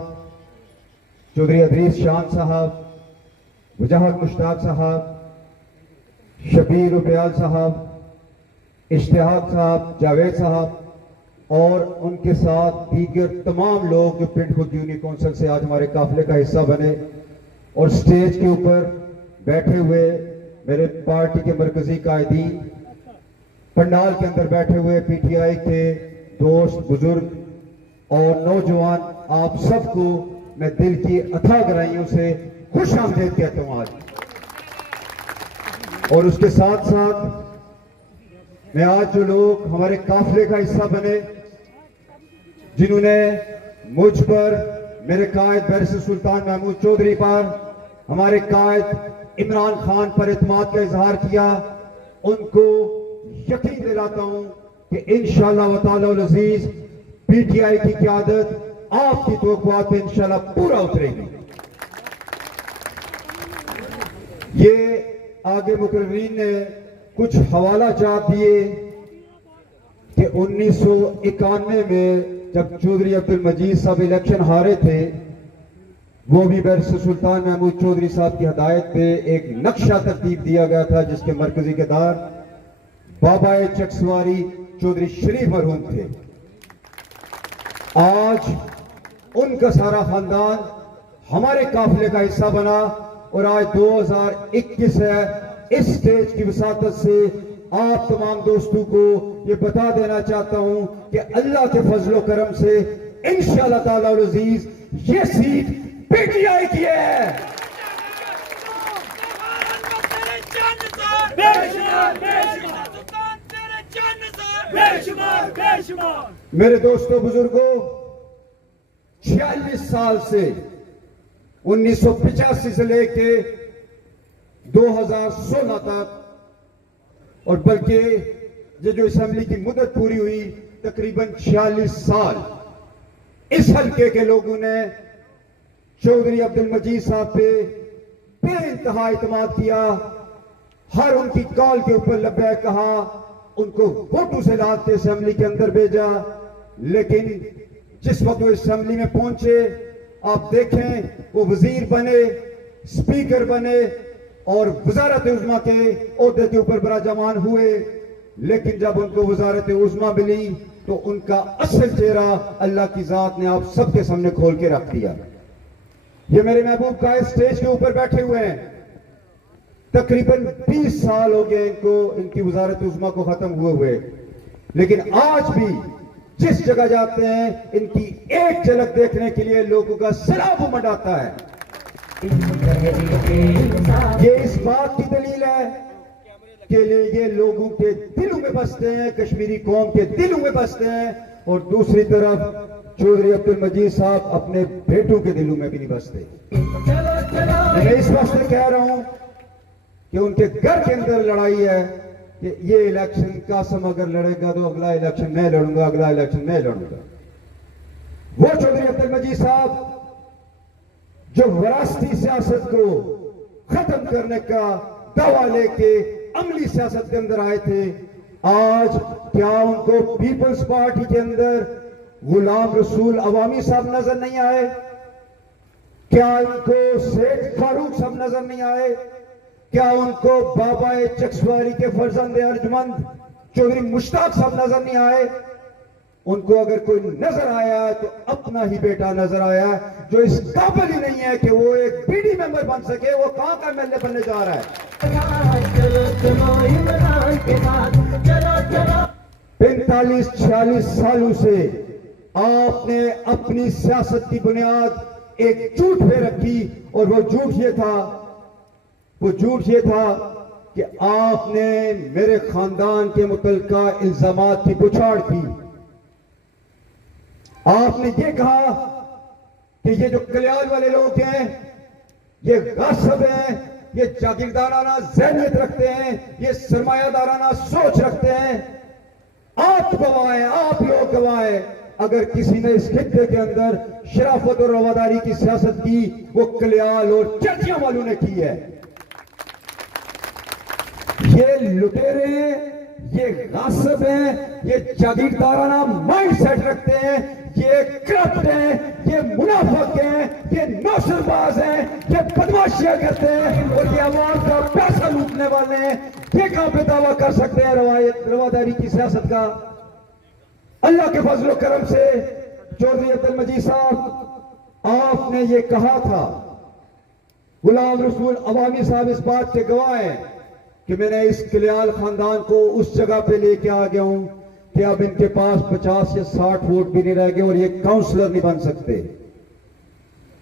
चौधरी अदरीस शान साहब, वजाहत मुश्ताक साहब, शबीर रुपयाल साहब, इश्तिहाक साहब, जावेद साहब और उनके साथ दीगर तमाम लोग जो पिंड खुद यूनियन काउंसिल से आज हमारे काफिले का हिस्सा बने, और स्टेज के ऊपर बैठे हुए मेरे पार्टी के मरकजी कायदीन, पंडाल के अंदर बैठे हुए पीटीआई के दोस्त बुजुर्ग और नौजवान, आप सबको मैं दिल की अथाह गहराइयों से खुश आमदीद कहता हूं आज। और उसके साथ साथ मैं आज जो लोग हमारे काफिले का हिस्सा बने, जिन्होंने मुझ पर, मेरे कायद बैरिस्टर सुल्तान महमूद चौधरी पर, हमारे कायद इमरान खान पर इत्मीनान का इजहार किया, उनको यकीन दिलाता हूं कि इंशाअल्लाह व ताला अल अजीज पीटीआई की क़यादत आपकी तवक्कुआत पे इंशाअल्लाह पूरा उतरेगी। ये आगे मुकर्रीन ने कुछ हवाला जात दिए कि 1991 में जब चौधरी अब्दुल मजीद साहब इलेक्शन हारे थे, वो भी बैरिस्टर सुल्तान महमूद चौधरी साहब की हदायत पे एक नक्शा तरतीब दिया गया था, जिसके मरकजी किरदार बाबा चकसवारी चौधरी शरीफ मरहूम थे। आज उनका सारा खानदान हमारे काफिले का हिस्सा बना और आज 2021 है। इस स्टेज की वसातत से आप तमाम दोस्तों को ये बता देना चाहता हूं कि अल्लाह के फजलो करम से इंशाअल्लाह ताला अल अजीज ये सीट पीटीआई की है। मेरे दोस्तों बुजुर्गों, 46 साल से 1985 से लेके 2016 तक, और बल्कि ये जो असेंबली की मुद्दत पूरी हुई तकरीबन 46 साल, इस हल्के के लोगों ने चौधरी अब्दुल मजीद साहब पे बेइंतहा इत्मीनान किया, हर उनकी कॉल के ऊपर लब्बैक कहा, उनको वोटों से लाद के असेंबली के अंदर भेजा। लेकिन जिस वक्त वो असेंबली में पहुंचे, आप देखें वो वजीर बने, स्पीकर बने और वजारत उज़्मा के ओहदे के ऊपर बराजमान हुए। लेकिन जब उनको वजारत उज़्मा मिली तो उनका असल चेहरा अल्लाह की जात ने आप सबके सामने खोल के रख दिया। ये मेरे महबूब का स्टेज के ऊपर बैठे हुए हैं, तकरीबन 20 साल हो गए इनको, इनकी वजारत उज़्मा को खत्म हुए, लेकिन आज भी जिस जगह जाते हैं इनकी एक झलक देखने के लिए लोगों का सैलाब उमड़ आता है। ये इस बात की दलील है कि ये लोगों के दिलों में बसते हैं, कश्मीरी कौम के दिलों में बसते हैं, और दूसरी तरफ चौधरी अब्दुल मजीद साहब अपने बेटों के दिलों में भी नहीं बसते। मैं इस वास्ते कह रहा हूं कि उनके घर के अंदर लड़ाई है कि ये इलेक्शन कासम अगर लड़ेगा तो अगला इलेक्शन मैं लड़ूंगा, अगला इलेक्शन मैं लड़ूंगा। वो चौधरी अब्दुल मजीद साहब जो विरासती सियासत को खत्म करने का दावा लेके अमली सियासत के अंदर आए थे, आज क्या उनको पीपल्स पार्टी के अंदर गुलाम रसूल अवामी साहब नजर नहीं आए? क्या उनको सेठ फारूक साहब नजर नहीं आए? क्या उनको बाबा चकसवारी के फर्जंद अर्जमंद चौधरी मुश्ताक साहब नजर नहीं आए? उनको अगर कोई नजर आया तो अपना ही बेटा नजर आया, जो इस काबिल ही नहीं है कि वो एक बीडी मेंबर बन सके। वो कहां का एमएलए बनने जा रहा है? 45-46 सालों से आपने अपनी सियासत की बुनियाद एक झूठ पे रखी, और वो झूठ ये था कि आपने मेरे खानदान के मुतल्लिका इल्जामात की पुछाड़ की। आपने ये कहा कि ये जो कल्याण वाले लोग हैं ये गासिब हैं, ये जागीरदाराना ज़हनियत रखते हैं, ये सरमायादाराना सोच रखते हैं। आप गवाह हैं, आप लोग गवाह हैं। अगर किसी ने इस खित्ते के अंदर शराफत और रवादारी की सियासत की, वो कल्याण और चर्चियां वालों ने की है। ये लुटेरे हैं, ये गासिब हैं, ये जागीरदाराना माइंड सेट रखते हैं, ये करप्ट हैं, ये मुनाफिक हैं, ये नौसरबाज हैं, ये बदमाशियां करते हैं और ये आवाम का पैसा लूटने वाले हैं। ये कहां पे दावा कर सकते हैं रवादारी की सियासत का? अल्लाह के फजल और करम से चौधरी अब्दुल मजीद साहब, आपने ये कहा था, गुलाम रसूल अवामी साहब इस बात के गवाह हैं कि मैंने इस कल्याण खानदान को उस जगह पे लेके आ गया हूं कि अब इनके पास 50 या 60 वोट भी नहीं रह गए और ये काउंसलर नहीं बन सकते।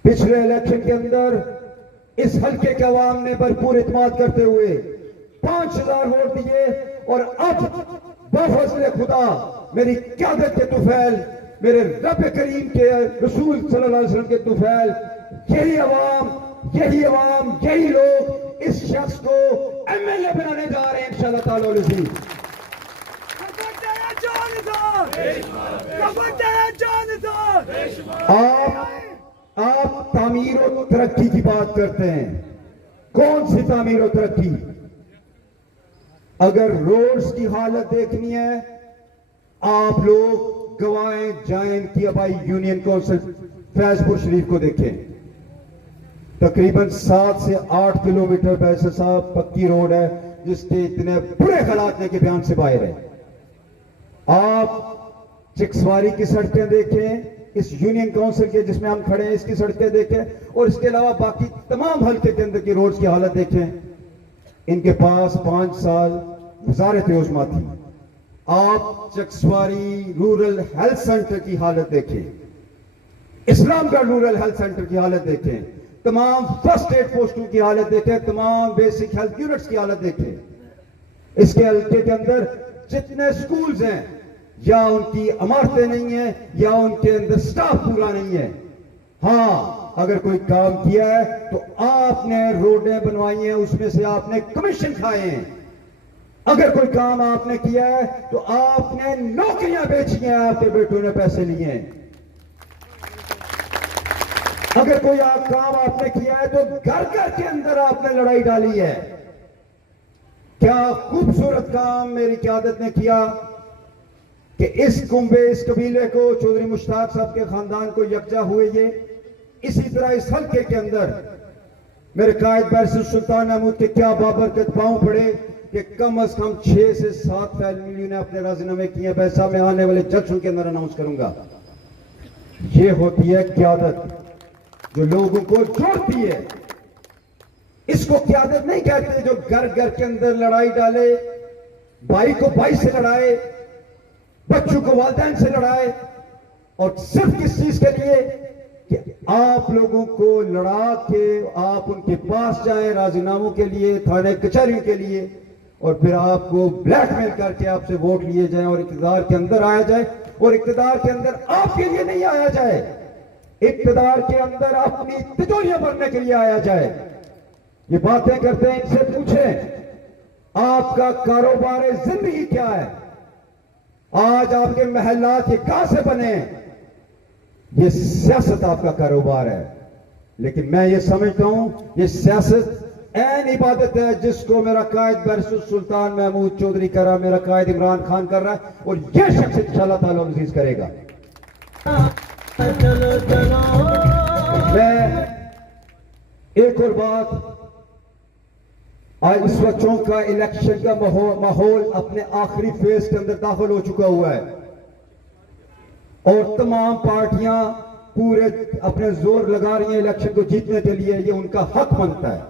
पिछले इलेक्शन के अंदर इस हल्के के अवाम ने भरपूर इत्मीनान करते हुए 5000 वोट दिए, और अब बफज़ल खुदा मेरी क़यादत के तुफैल, मेरे रब करीम के रसूल सल्लल्लाहु अलैहि वसल्लम के तुफैल, यही अवाम, यही लोग इस शख्स को एमएलए बनाने जा रहे हैं इंशाअल्लाह ताला। आप तामीर और तरक्की की बात करते हैं। कौन सी तामीर और तरक्की? अगर रोड्स की हालत देखनी है, आप लोग गवाएं जाएं कि अबाई यूनियन काउंसिल फैजपुर शरीफ को देखें। तकरीबन 7 से 8 किलोमीटर बैसल साहब पक्की रोड है, जिसके इतने बुरे हालात के बयान से बाहर है। आप चकसवारी की सड़कें देखें, इस यूनियन काउंसिल के जिसमें हम खड़े हैं इसकी सड़कें देखें, और इसके अलावा बाकी तमाम हल्के के अंदर की रोड्स की हालत देखें। इनके पास 5 साल वज़ारत उज़्मा थी। आप चकसवारी रूरल हेल्थ सेंटर की हालत देखें, इस्लामगढ़ रूरल हेल्थ सेंटर की हालत देखें, तमाम फर्स्ट एड पोस्टों की हालत देखें, तमाम बेसिक हेल्थ यूनिट्स की हालत देखें। इसके हल्के के अंदर जितने स्कूल्स हैं, या उनकी इमारतें नहीं है, या उनके अंदर स्टाफ पूरा नहीं है। हाँ, अगर कोई काम किया है तो आपने रोडें बनवाई हैं, उसमें से आपने कमीशन खाए हैं। अगर कोई काम आपने किया है तो आपने नौकरियां बेची हैं, आपके बेटों ने पैसे लिए हैं। अगर कोई काम आपने किया है तो घर घर के अंदर आपने लड़ाई डाली है। क्या खूबसूरत काम मेरी क़यादत ने किया कि इस कुंबे, इस कबीले को, चौधरी मुश्ताक साहब के खानदान को यकजा हुए। ये इसी तरह इस हल्के के अंदर मेरे कायद बैरिस्टर सुल्तान महमूद के क्या बाबरकत पांव पड़े कि कम से कम 6 से 7 फैमिलियों ने अपने राजीनामे किए। पैसा मैं आने वाले जल्सों के अंदर अनाउंस करूंगा। ये होती है क़यादत जो लोगों को जोड़ती है। इसको क़यादत नहीं कहते जो घर घर के अंदर लड़ाई डाले, भाई को भाई से लड़ाए, बच्चों को वालिदैन से लड़ाए, और सिर्फ किस चीज के लिए कि आप लोगों को लड़ा के आप उनके पास जाएं राजीनामों के लिए, थाने कचहरियों के लिए, और फिर आपको ब्लैकमेल करके आपसे वोट लिए जाएं और इक़्तिदार के अंदर आया जाए। और इक़्तिदार के अंदर आपके लिए नहीं आया जाए, इक़्तिदार के अंदर अपनी तिजोरियां भरने के लिए आया जाए। ये बातें करते हैं, इनसे पूछें आपका कारोबार जिंदगी क्या है, आज आपके महल्लात ये कहां से बने? ये सियासत आपका कारोबार है। लेकिन मैं ये समझता हूं ये सियासत ऐन इबादत है जिसको मेरा कायद बैरिस्टर सुल्तान महमूद चौधरी कर रहा है, मेरा कायद इमरान खान कर रहा है, और ये शख्स इंशाअल्लाह ताला अज़ीज करेगा। मैं एक और बात, आज इस वक्त चौंक का इलेक्शन का माहौल अपने आखिरी फेज के अंदर दाखिल हो चुका हुआ है और तमाम पार्टियां पूरे अपने जोर लगा रही हैं इलेक्शन को जीतने के लिए, ये उनका हक बनता है।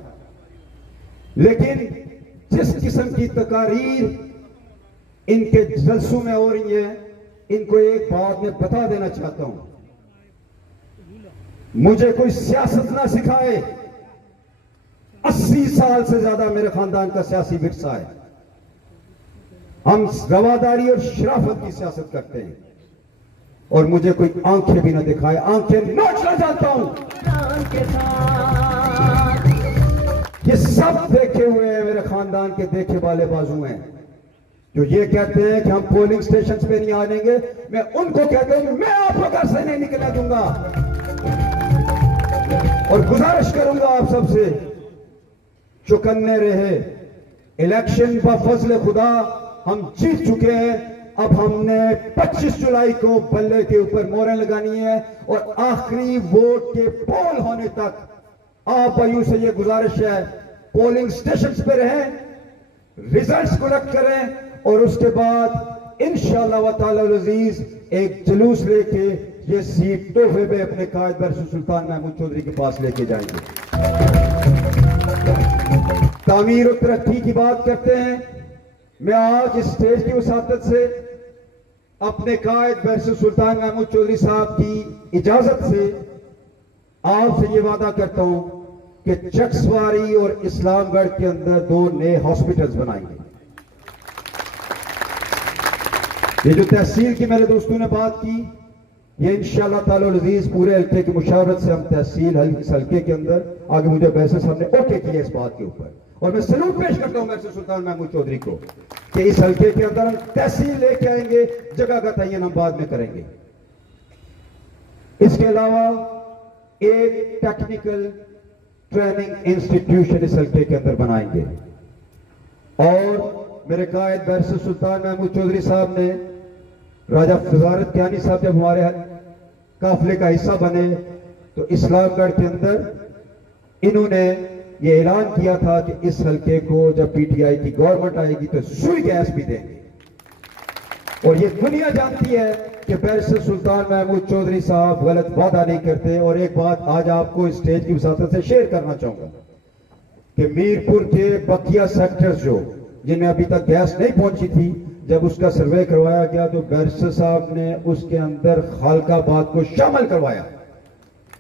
लेकिन जिस किस्म की तकारीर इनके जलसों में हो रही है, इनको एक बात मैं बता देना चाहता हूं, मुझे कोई सियासत ना सिखाए। 80 साल से ज्यादा मेरे खानदान का सियासी विरसा है। हम रवादारी और शराफत की सियासत करते हैं और मुझे कोई आंखें भी ना दिखाए, आंखें नोचना जानता हूं। ये सब देखे हुए हैं, मेरे खानदान के देखे वाले बाजू हैं जो ये कहते हैं कि हम पोलिंग स्टेशन पे नहीं आएंगे। मैं उनको कहता हूं मैं आपको घर से नहीं निकलने दूंगा और गुजारिश करूंगा आप सबसे चौकन्ने रहे। इलेक्शन बफजल खुदा हम जीत चुके हैं। अब हमने 25 जुलाई को बल्ले के ऊपर मोहरें लगानी है और आखिरी वोट के पोल होने तक आप भाइयों से यह गुजारिश है, पोलिंग स्टेशन पे रहें, रिजल्ट्स कलेक्ट करें और उसके बाद इंशाअल्लाह व ताला अज़ीज एक जुलूस लेके ये सीट तोहफे में अपने कायद बैरिस्टर सुल्तान महमूद चौधरी के पास लेके जाएंगे। तामीर और तरक्की की बात करते हैं। मैं आज इस स्टेज की वसातत से अपने कायद बैरिस्टर सुल्तान महमूद चौधरी साहब की इजाजत से आपसे ये वादा करता हूं कि चकसवारी और इस्लामगढ़ के अंदर 2 नए हॉस्पिटल्स बनाएंगे। ये जो तहसील की मेरे दोस्तों ने बात की, ये इंशाअल्लाह ताला अज़ीज पूरे हल्के की मुशावरत से हम तहसील इस हल्के के अंदर आगे मुझे बैरिस्टर साहब ने ओके किया इस बात के ऊपर और मैं सलूट पेश करता हूं बैरिस्टर सुल्तान महमूद चौधरी को कि इस हल्के के अंदर हम तहसील लेके आएंगे, जगह का तयन हम बाद में करेंगे। इसके अलावा एक टेक्निकल ट्रेनिंग इंस्टीट्यूशन इस हल्के के अंदर बनाएंगे और मेरे कायद बैरिस्टर सुल्तान महमूद चौधरी साहब ने राजा फजारत कियानी साहब जब हमारे काफिले का हिस्सा बने तो इस्लामगढ़ के अंदर इन्होंने ये ऐलान किया था कि इस हल्के को जब पीटीआई की गवर्नमेंट आएगी तो सुई गैस भी देंगे और ये दुनिया जानती है कि बैरिस्टर सुल्तान महमूद चौधरी साहब गलत वादा नहीं करते। और एक बात आज आपको इस स्टेज की वसातत से शेयर करना चाहूंगा कि मीरपुर के बकिया सेक्टर्स जो जिनमें अभी तक गैस नहीं पहुंची थी, जब उसका सर्वे करवाया गया तो बैरिस्टर साहब ने उसके अंदर खालकाबाद को शामिल करवाया।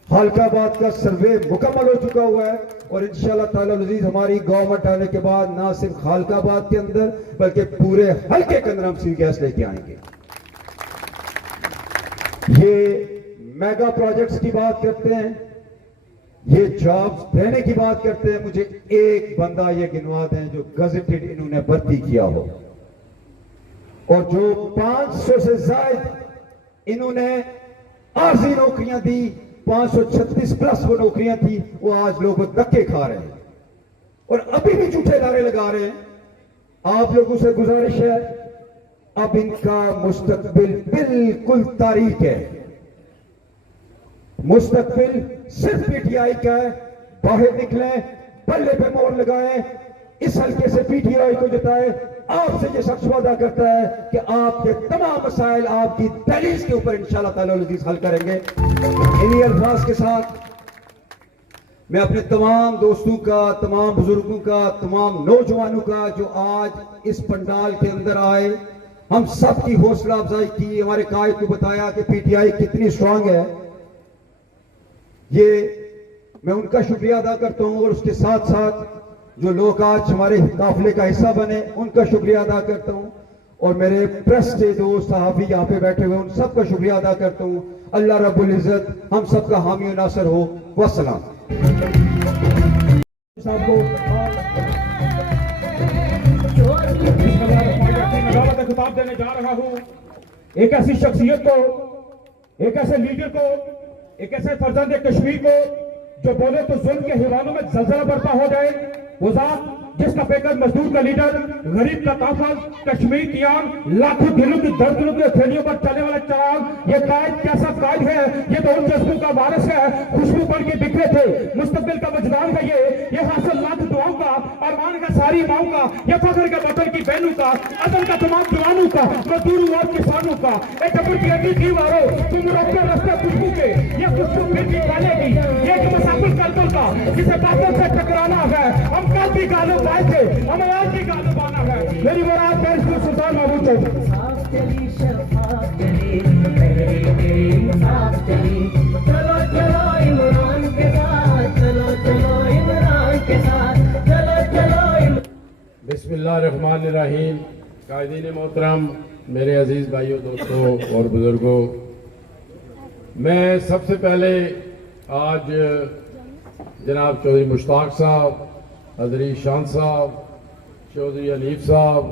खालकाबाद का सर्वे मुकम्मल हो चुका हुआ है और इंशाअल्लाह ताला अज़ीज हमारी गवर्नमेंट आने के बाद ना सिर्फ खालकाबाद के अंदर बल्कि पूरे हल्के के अंदर हम सी गैस लेके आएंगे। ये मेगा प्रोजेक्ट्स की बात करते हैं, ये जॉब्स देने की बात करते हैं। मुझे एक बंदा ये गिनवा दें जो गजेटेड इन्होंने भर्ती किया हो और जो 500 से ज्यादा इन्होंने आर्जी नौकरियां दी, 536 प्लस वो नौकरियां थी, वो आज लोगों को धक्के खा रहे हैं और अभी भी झूठे नारे लगा रहे हैं। आप लोगों से गुजारिश है, अब इनका मुस्तकबिल बिल्कुल तारीख है, मुस्तकबिल सिर्फ पीटीआई का है। बाहर निकले, बल्ले पे मोहर लगाएं, इस हल्के से पीटीआई को जिताए। आपसे ये शख्स वादा करता है कि आपके तमाम मसाइल आपकी दहलीज के ऊपर इंशाअल्लाह ताला अज़ीज हल करेंगे। इन्हीं अल्फाज के साथ मैं अपने तमाम दोस्तों का, तमाम बुजुर्गों का, तमाम नौजवानों का जो आज इस पंडाल के अंदर आए, हम सब की हौसला अफजाई की, हमारे कायद को बताया कि पीटीआई कितनी स्ट्रांग है, ये मैं उनका शुक्रिया अदा करता हूं और उसके साथ साथ जो लोग आज हमारे काफिले का हिस्सा बने उनका शुक्रिया अदा करता हूं और मेरे प्रेस के दोस्त सहाफी यहाँ पे बैठे हुए उन सबका शुक्रिया अदा करता हूं। अल्लाह रब्बुल इज्जत हम सबका हामी और नासर हो। वस्सलाम। साहब को मैं खिताब देने जा रहा हूँ एक ऐसी शख्सियत को, एक ऐसे लीडर को, एक ऐसे फर्जंद कश्मीर को जो बोले तो जुल्म के हिवानों में जलजला बरपा हो जाए। वो जात जिसका बेकर मजदूर का लीडर, गरीब का ताफल, कश्मीर की आम, लाखों दिलों की दर्दों के थैलियों पर चलने वाला चांद, ये कायद कैसा कायद है, ये तो उन जज्बों का वारिस है, खुशबू बन के बिखरे थे, मुस्तकबिल का वजदान है ये हासिल लाख दुआओं का, अरमान का सारी माओं का, ये फख्र के वतन की बहनों का, अदल का तमाम जवानों का, मजदूरों और किसानों का, एक अबर की अभी दीवारों, तुम रोके रस्ते खुशबू के, ये खुशबू फिर भी फैलेगी, ये एक मुसाफिर कल्पल का, जिसे बातों से टकराना है, हम कल भी गालों पाए थे, हमें आज भी गालों पाना है। मेरी मुराद बैरिस्टर सुल्तान महमूद चौधरी। चलो चलो इमरान के साथ, चलो चलो इमरान के साथ, चलो चलो। बिस्मिल्लाहिर्रहमानिर्रहीम। कायदीन मोहतरम, मेरे अजीज भाइयों, दोस्तों और बुजुर्गों, मैं सबसे पहले आज जनाब चौधरी मुश्ताक साहब, हजरी शान साहब, चौधरी अनीफ साहब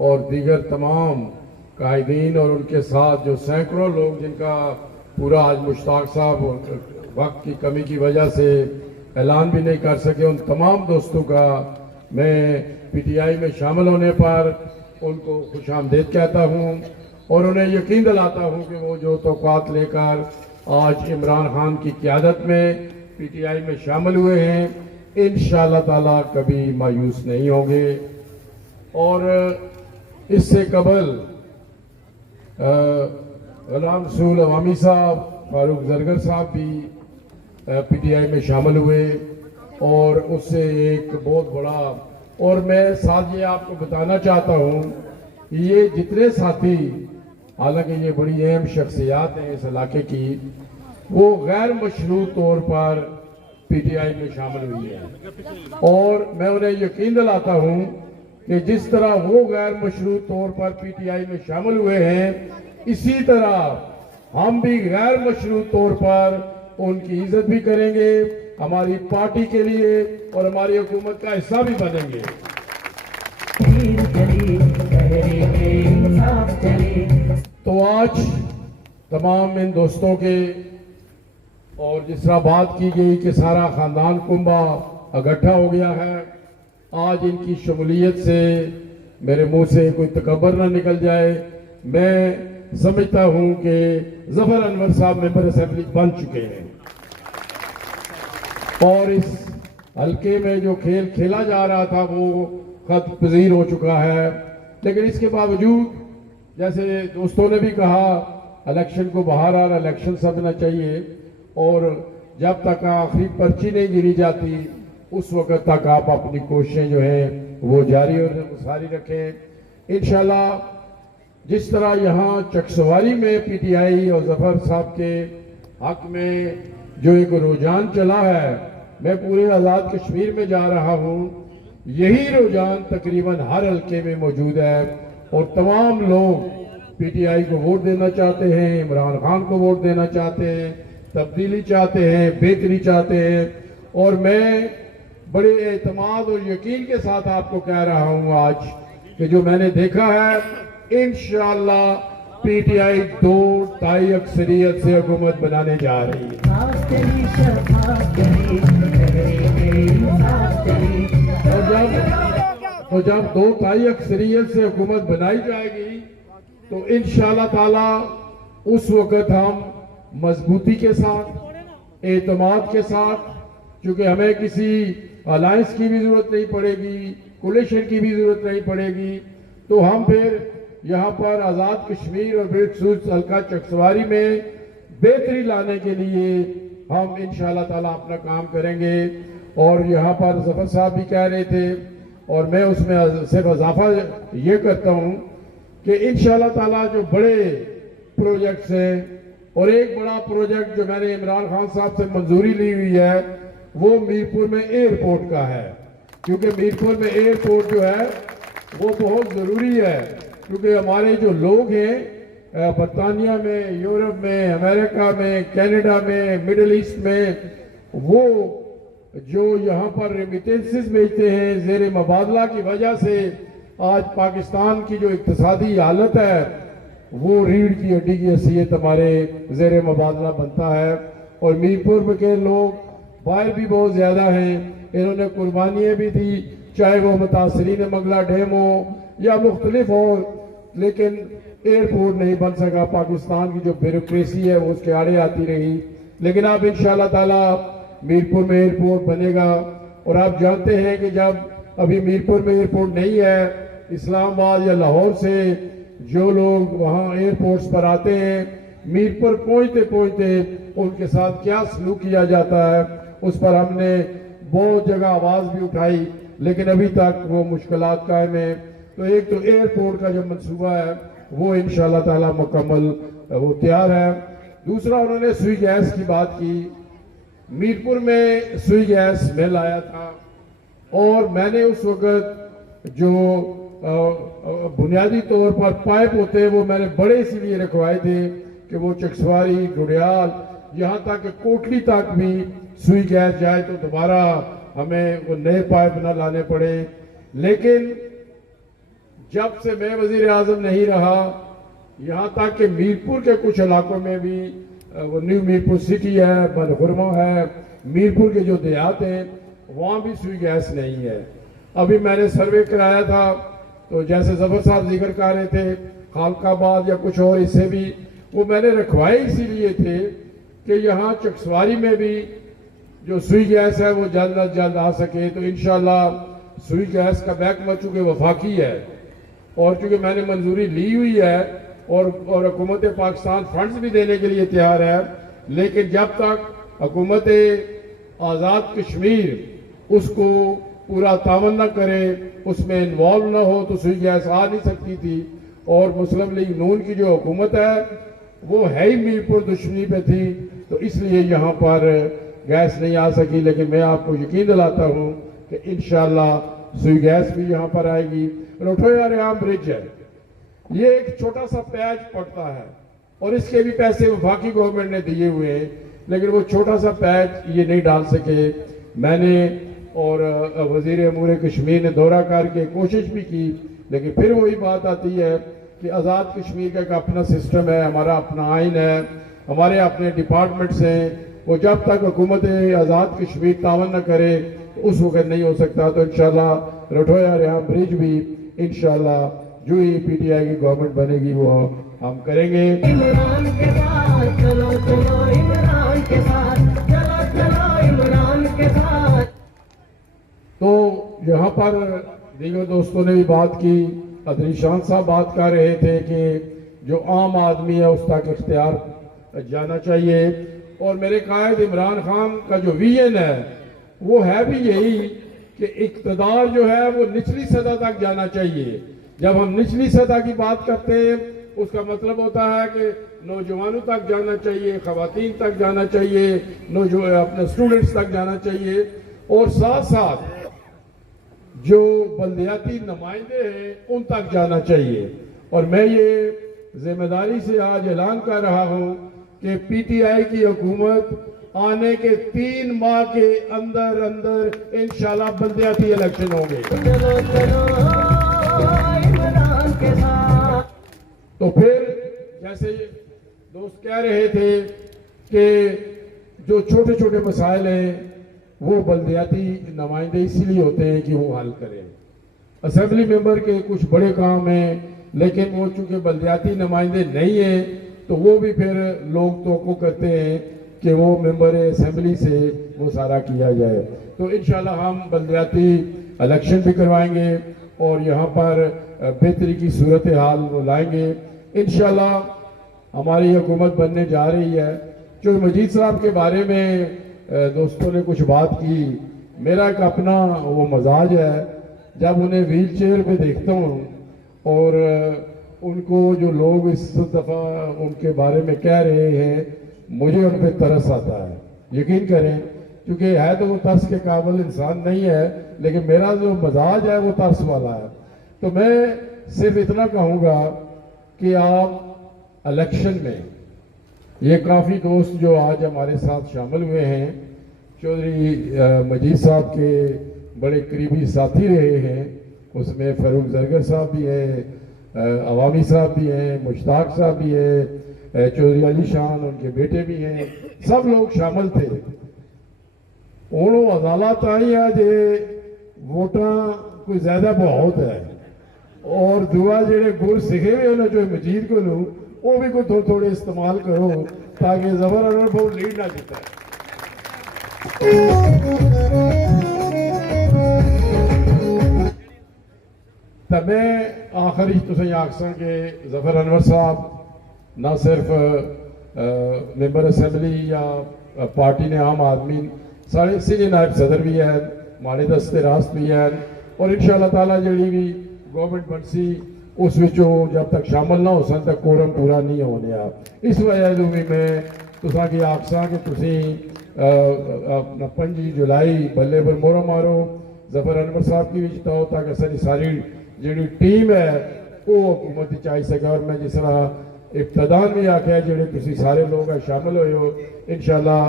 और दीगर तमाम कायदीन और उनके साथ जो सैकड़ों लोग जिनका पूरा आज मुश्ताक साहब वक्त की कमी की वजह से ऐलान भी नहीं कर सके, उन तमाम दोस्तों का मैं पीटीआई में शामिल होने पर उनको खुशामदीद कहता हूं और उन्हें यकीन दिलाता हूं कि वो जो तौक़ात लेकर आज इमरान खान की क़यादत में पीटीआई में शामिल हुए हैं, इंशाअल्लाह ताला कभी मायूस नहीं होंगे। और इससे कबल गुलाम रसूल अवामी साहब, फारूक जरगर साहब भी पीटीआई में शामिल हुए और उससे एक बहुत बड़ा, और मैं साथ ये आपको बताना चाहता हूँ ये जितने साथी, हालांकि ये बड़ी अहम शख्सियात हैं इस इलाके की, वो गैर मशरूत तौर पर पीटीआई में शामिल हुई है और मैं उन्हें यकीन दिलाता हूं कि जिस तरह वो गैर मशरूत तौर पर पीटीआई में शामिल हुए हैं, इसी तरह हम भी गैर मशरूत तौर पर उनकी इज्जत भी करेंगे, हमारी पार्टी के लिए और हमारी हुकूमत का हिस्सा भी बनेंगे। तो आज तमाम इन दोस्तों के, और जिस तरह बात की गई कि सारा खानदान कुंबा इकट्ठा हो गया है, आज इनकी शमूलियत से मेरे मुंह से कोई तकब्बर ना निकल जाए। मैं समझता हूं कि जफर अनवर साहब मेंबर असेंबली बन चुके हैं और इस हल्के में जो खेल खेला जा रहा था वो खत पजीर हो चुका है। लेकिन इसके बावजूद, जैसे दोस्तों ने भी कहा, इलेक्शन को बाहर आ रहा, इलेक्शन समझना चाहिए और जब तक आखिरी पर्ची नहीं गिरी जाती उस वक्त तक आप अपनी कोशिशें जो है वो जारी और जारी रखें। इंशाल्लाह जिस तरह यहाँ चकसवारी में पीटीआई और जफर साहब के हक में जो एक रुझान चला है, मैं पूरे आज़ाद कश्मीर में जा रहा हूँ, यही रुझान तकरीबन हर हल्के में मौजूद है और तमाम लोग पीटीआई को वोट देना चाहते हैं, इमरान खान को वोट देना चाहते हैं, तब्दीली चाहते हैं, बेहतरी चाहते हैं। और मैं बड़े एतमाद और यकीन के साथ आपको कह रहा हूं आज कि जो मैंने देखा है, इंशाअल्लाह पीटीआई 2-2.5 अक्सरियत से हुकूमत बनाने जा रही है। तो जब 2-2.5 अक्सरियत से हुकूमत बनाई जाएगी तो इंशाअल्लाह ताला उस वक्त हम मजबूती के साथ, एतमाद के साथ, क्योंकि हमें किसी अलायंस की भी जरूरत नहीं पड़ेगी, कोलिशन की भी जरूरत नहीं पड़ेगी, तो हम फिर यहाँ पर आज़ाद कश्मीर और बिलखसूस हल्का चकसवारी में बेहतरी लाने के लिए हम इंशाअल्लाह ताला अपना काम करेंगे। और यहाँ पर जफर साहब भी कह रहे थे और मैं उसमें सिर्फ इजाफा ये करता हूँ कि इंशाअल्लाह ताला जो बड़े प्रोजेक्ट्स हैं, और एक बड़ा प्रोजेक्ट जो मैंने इमरान खान साहब से मंजूरी ली हुई है वो मीरपुर में एयरपोर्ट का है, क्योंकि मीरपुर में एयरपोर्ट जो है वो बहुत ज़रूरी है, क्योंकि हमारे जो लोग हैं बरतानिया में, यूरोप में, अमेरिका में, कनाडा में, मिडिल ईस्ट में, वो जो यहाँ पर रेमिटेंसेस भेजते हैं ज़ेर मुबादला की वजह से आज पाकिस्तान की जो इक्तिसादी हालत है वो रीढ़ की हड्डी की हैसियत हमारे ज़ेर मुबादला बनता है। और मीरपुर के लोग बाहर भी बहुत ज़्यादा हैं, इन्होंने कुर्बानियाँ भी दी, चाहे वो मुतासरीन मंगला डैम हो या मुख्तलिफ हो, लेकिन एयरपोर्ट नहीं बन सका। पाकिस्तान की जो ब्यूरोक्रेसी है वो उसके आड़े आती रही, लेकिन अब इंशाअल्लाह ताला मीरपुर में एयरपोर्ट बनेगा। और आप जानते हैं कि जब अभी मीरपुर में एयरपोर्ट नहीं है, इस्लामाबाद या लाहौर से जो लोग वहाँ एयरपोर्ट्स पर आते हैं, मीरपुर पहुँचते पहुँचते उनके साथ क्या सलूक किया जाता है उस पर हमने बहुत जगह आवाज़ भी उठाई, लेकिन अभी तक वो मुश्किलात कायम है। तो एक तो एयरपोर्ट का जो मंसूबा है वो इंशाअल्लाह ताला मुकम्मल वो तैयार है। दूसरा उन्होंने सुई गैस की बात की। मीरपुर में सुई गैस मैं लाया था और मैंने उस वक्त जो बुनियादी तौर पर पाइप होते हैं वो मैंने बड़े इसीलिए रखवाए थे कि वो चकसवारी गुड़ियाल यहाँ तक कि कोटली तक भी सुई गैस जाए तो दोबारा हमें वो नए पाइप न लाने पड़े। लेकिन जब से मैं वजीर आजम नहीं रहा, यहाँ तक कि मीरपुर के कुछ इलाकों में भी वो न्यू मीरपुर सिटी है, बनखुरमा है, मीरपुर के जो देहात हैं वहाँ भी सुई गैस नहीं है। अभी मैंने सर्वे कराया था तो जैसे जफर साहब जिक्र कर रहे थे खालकाबाद या कुछ और इससे भी वो मैंने रखवाए इसीलिए थे कि यहाँ चकसवारी में भी जो सुई गैस है वो जल्द अज जल्द आ सके। तो इंशाल्लाह सुई गैस का महकमा चूँकि वफाकी है और चूँकि मैंने मंजूरी ली हुई है और हुकूमत पाकिस्तान फंड्स भी देने के लिए तैयार है, लेकिन जब तक हुकूमत आज़ाद कश्मीर उसको पूरा तावन न करे, उसमें इन्वॉल्व न हो तो सुई गैस आ नहीं सकती थी। और मुस्लिम लीग नून की जो हुकूमत है वो है ही मीरपुर दुश्मनी पे थी, तो इसलिए यहाँ पर गैस नहीं आ सकी। लेकिन मैं आपको यकीन दिलाता हूँ कि इंशाअल्लाह सुई गैस भी यहाँ पर आएगी। रोठोया रेहाम ब्रिज है, ये एक छोटा सा पैच पड़ता है और इसके भी पैसे वफाकी गवर्नमेंट ने दिए हुए हैं, लेकिन वो छोटा सा पैच ये नहीं डाल सके। मैंने और वजीर अमूर कश्मीर ने दौरा करके कोशिश भी की, लेकिन फिर वही बात आती है कि आज़ाद कश्मीर का एक अपना सिस्टम है, हमारा अपना आइन है, हमारे अपने डिपार्टमेंट्स हैं, वो जब तक हुकूमत आज़ाद कश्मीर तावन न करे तो उस वक्त नहीं हो सकता। तो इंशाल्लाह रोठोया रेहाम ब्रिज भी इंशाल्लाह जो ही पीटीआई की गवर्नमेंट बनेगी वो हम करेंगे। इमरान के साथ चलो चलो, इमरान के साथ चलो चलो, इमरान के साथ। तो यहाँ पर दीगर दोस्तों ने भी बात की, अदरीशान साहब बात कर रहे थे कि जो आम आदमी है उस तक इख्तियार जाना चाहिए। और मेरे कायद इमरान खान का जो विजन है वो है भी यही कि इक़्तिदार जो है वो निचली सतह तक जाना चाहिए। जब हम निचली सतह की बात करते हैं उसका मतलब होता है कि नौजवानों तक जाना चाहिए, खवातीन तक जाना चाहिए, अपने स्टूडेंट्स तक जाना चाहिए, और साथ साथ जो बल्दियाती नुमाइंदे हैं उन तक जाना चाहिए। और मैं ये जिम्मेदारी से आज ऐलान कर रहा हूँ कि पीटीआई की हुकूमत आने के 3 माह के अंदर अंदर इंशाल्लाह बल्दियाती इलेक्शन होंगे। चलो चलो इमरान के साथ। तो फिर जैसे दोस्त कह रहे थे कि जो छोटे छोटे मसाइल हैं वो बल्दियाती नुमाइंदे इसीलिए होते हैं कि वो हल करें। असेंबली मेंबर के कुछ बड़े काम हैं, लेकिन वो चूंकि बल्दियाती नुमाइंदे नहीं हैं तो वो भी फिर लोग तवक्को करते हैं कि वो मेंबर असेंबली से वो सारा किया जाए। तो इंशाल्लाह हम बल्दियाती इलेक्शन भी करवाएंगे और यहाँ पर बेहतरी की सूरत हाल वो लाएंगे। इंशाल्लाह हमारी हुकूमत बनने जा रही है। जो मजीद साहब के बारे में दोस्तों ने कुछ बात की, मेरा एक अपना वो मजाज है, जब उन्हें व्हील चेयर पे देखता हूँ और उनको जो लोग इस दफ़ा उनके बारे में कह रहे हैं मुझे उन पर तरस आता है। यकीन करें, क्योंकि है तो वो तरस के काबिल इंसान नहीं है, लेकिन मेरा जो मजाज है वो तरस वाला है। तो मैं सिर्फ इतना कहूँगा कि आप इलेक्शन में ये काफ़ी दोस्त जो आज हमारे साथ शामिल हुए हैं, चौधरी मजीद साहब के बड़े करीबी साथी रहे हैं। उसमें फ़ारूक जरगर साहब भी हैं, अवामी साहब भी हैं, मुश्ताक साहब भी हैं, चौधरी अली शान उनके बेटे भी हैं, सब लोग शामिल थे। उन्होंने अदालत आई है जे वोटा कोई ज्यादा बहुत है और दुआ जेड़े गुर सिखे हुए उन्हें जो मजीद को लूँ वो भी कोई थोड़े थोड़े इस्तेमाल करो ताकि जबर अनवर बहुत लीड ना जीता है। तब आखिरी तुसें आखसां कि जफर अनवर साहब ना सिर्फ मेंबर असैम्बली या पार्टी ने आम आदमी साढ़े सीनियर नायब सदर भी है, माड़े दस्ते रास्त भी है और इंशाअल्लाह ताला जी भी गवर्नमेंट बनसी उस विचों जब तक शामिल ना हो सन तक कोरम पूरा नहीं होने। इस वजह से भी मैं तुसा की आखसा कि तुसी अपना 5 जुलाई बल्ले पर मोहरा मारो, जफर अनवर साहब की भी जिताओ ताकि सारी जी टीम है वो हुकूमत चाह सके। और मैं जिस तरह इब्तदान भी आख्या जेडे तुसी सारे लोग शामिल हो इंशाअल्लाह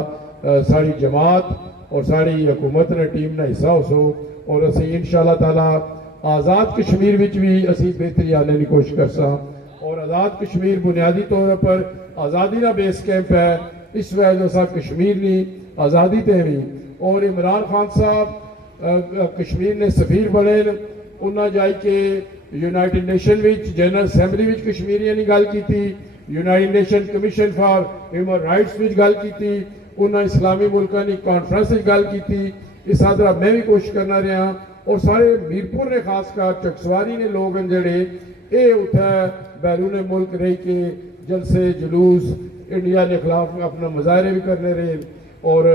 सारी जमात और सारी हुकूमत ने टीम ने हिस्सा हो और असी इंशाअल्लाह ताला आज़ाद कश्मीर विच भी असी बेहतरी आने की कोशिश करसा। और आज़ाद कश्मीर बुनियादी तौर पर आज़ादी का बेस कैंप है, इस वजह से कश्मीर नहीं आज़ादी ते भी। और इमरान खान साहब कश्मीर ने सफीर बने, उन्हें जाए के यूनाइटेड नेशन विच जनरल असैम्बली विच कश्मीरियों की गल की, united nation commission for human rights विच गल की, उन्हें इस्लामी मुल्कों की कॉन्फ्रेंस गल की। इस तरह मैं भी कोशिश करना रहा और सारे मीरपुर ने खासकर चकसवारी ने लोग जड़े ये उठे बैरून मुल्क रह के जलसे जुलूस इंडिया के खिलाफ अपना मुजाहरे भी करने रहे और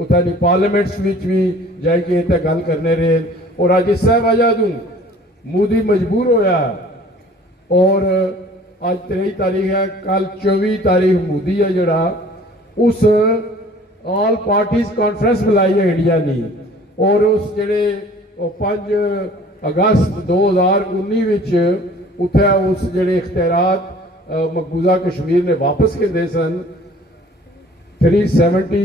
उतनी पार्लियामेंट्स भी जाके इतने गल करने रहे। और अज इस वजह तू मोदी मजबूर होया और आज 23 तारीख है, कल 24 तारीख मोदी है जड़ा उस ऑल पार्टीज कॉन्फ्रेंस बुलाई है इंडिया ने और उस जेड़े 5 अगस्त 2019 विच उत्थे उस जेड़े इख्तियारात मकबूजा कश्मीर ने वापस किए सन 370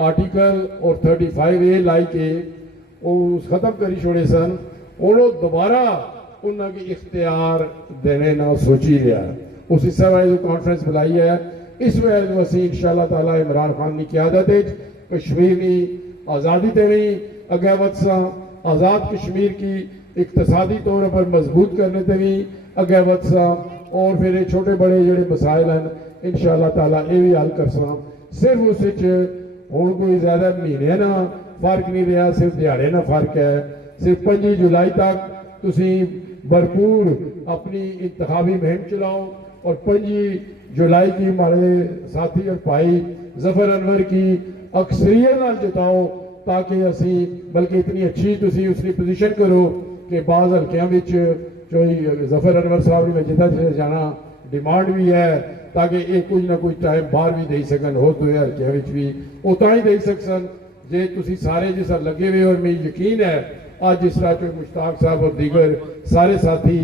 आर्टिकल और 35A लाई के खत्म करी छोड़े सन। उन्होंने दोबारा उन्होंने इख्तियार देने ना सोची रहा उस हिस्सा वाली कॉन्फ्रेंस बुलाई है। इस वजह से असी इंशाअल्लाह ताला इमरान खान की क्यादत कश्मीर की आज़ादी देनी अगे वधसा, आज़ाद कश्मीर की इकतसादी तौर पर मजबूत करने ते भी अगे वधसा और फिर ये छोटे बड़े जोड़े मसाइल हैं इंशाअल्लाह ताला ये भी हल करसा। सिर्फ उस हुण कोई ज्यादा महीने ना फर्क नहीं रहा, सिर्फ दिहाड़े ना फर्क है। सिर्फ 5 जुलाई तक तुसी भरपूर अपनी इंतखाबी मुहिम चलाओ और 5 जुलाई की हमारे साथी और भाई जफर अनवर की अक्सरियत नाल जिताओ ताकि असी बल्कि इतनी अच्छी तुसी उसकी पोजीशन करो कि बाज़ हल्कियां विच जो जफर अनवर साहब ने जिता जाना डिमांड भी है ताकि ये कुछ ना कुछ टाइम बाहर भी दे सकन हो तो हल्कियां विच भी उतना ही दे सकन जे तुसी सारे जिस लगे हुए। और मैं यकीन है आज जिस तरह जो मुश्ताक साहब और दीगर सारे साथी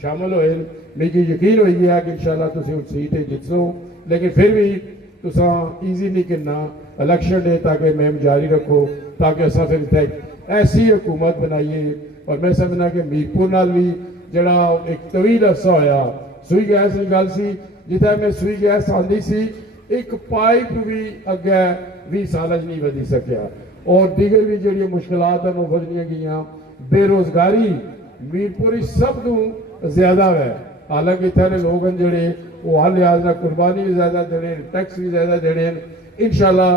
शामिल होए मुझे यकीन हो गया कि इंशाअल्लाह तुसी उस सीट जितसो। लेकिन फिर भी तुसा ईजी नहीं करना इलेक्शन डे ताकि मुहिम जारी रखो ताकि असा फिर इतने ऐसी हुकूमत बनाइए। और मैं समझना कि मीरपुर नाल भी जड़ा एक तवील अरसा होया सुई गैस की गल सी जिथे मैं सुई गैस आंदी सी एक पाइप भी अगे 20 साल नहीं वधी सकिया और दीगर भी जी मुश्किलात हैं वो वधनियां गईयां। बेरोजगारी मीरपुर सब तो ज्यादा है, हालांकि इतने लोग हैं जोड़े वो हर लिहाज ना कुर्बानी भी ज्यादा देने टैक्स भी ज्यादा देने। इंशाअल्लाह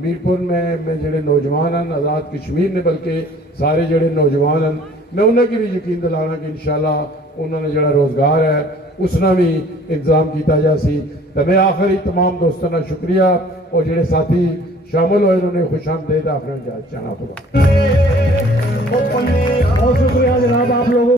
मीरपुर में जोड़े नौजवान हैं आज़ाद कश्मीर ने बल्कि सारे जोड़े नौजवान हैं मैं उन्होंने भी यकीन दिलाना कि इंशाअल्लाह उन्होंने जोड़ा रोजगार है उसना भी इंतजाम किया जासी। तो मैं आखिरी तमाम दोस्तों का शुक्रिया और जोड़े साथी शामिल हुए उन्होंने खुशामदीद आखिर चाहना होगा। बहुत शुक्रिया जनाब आप लोगों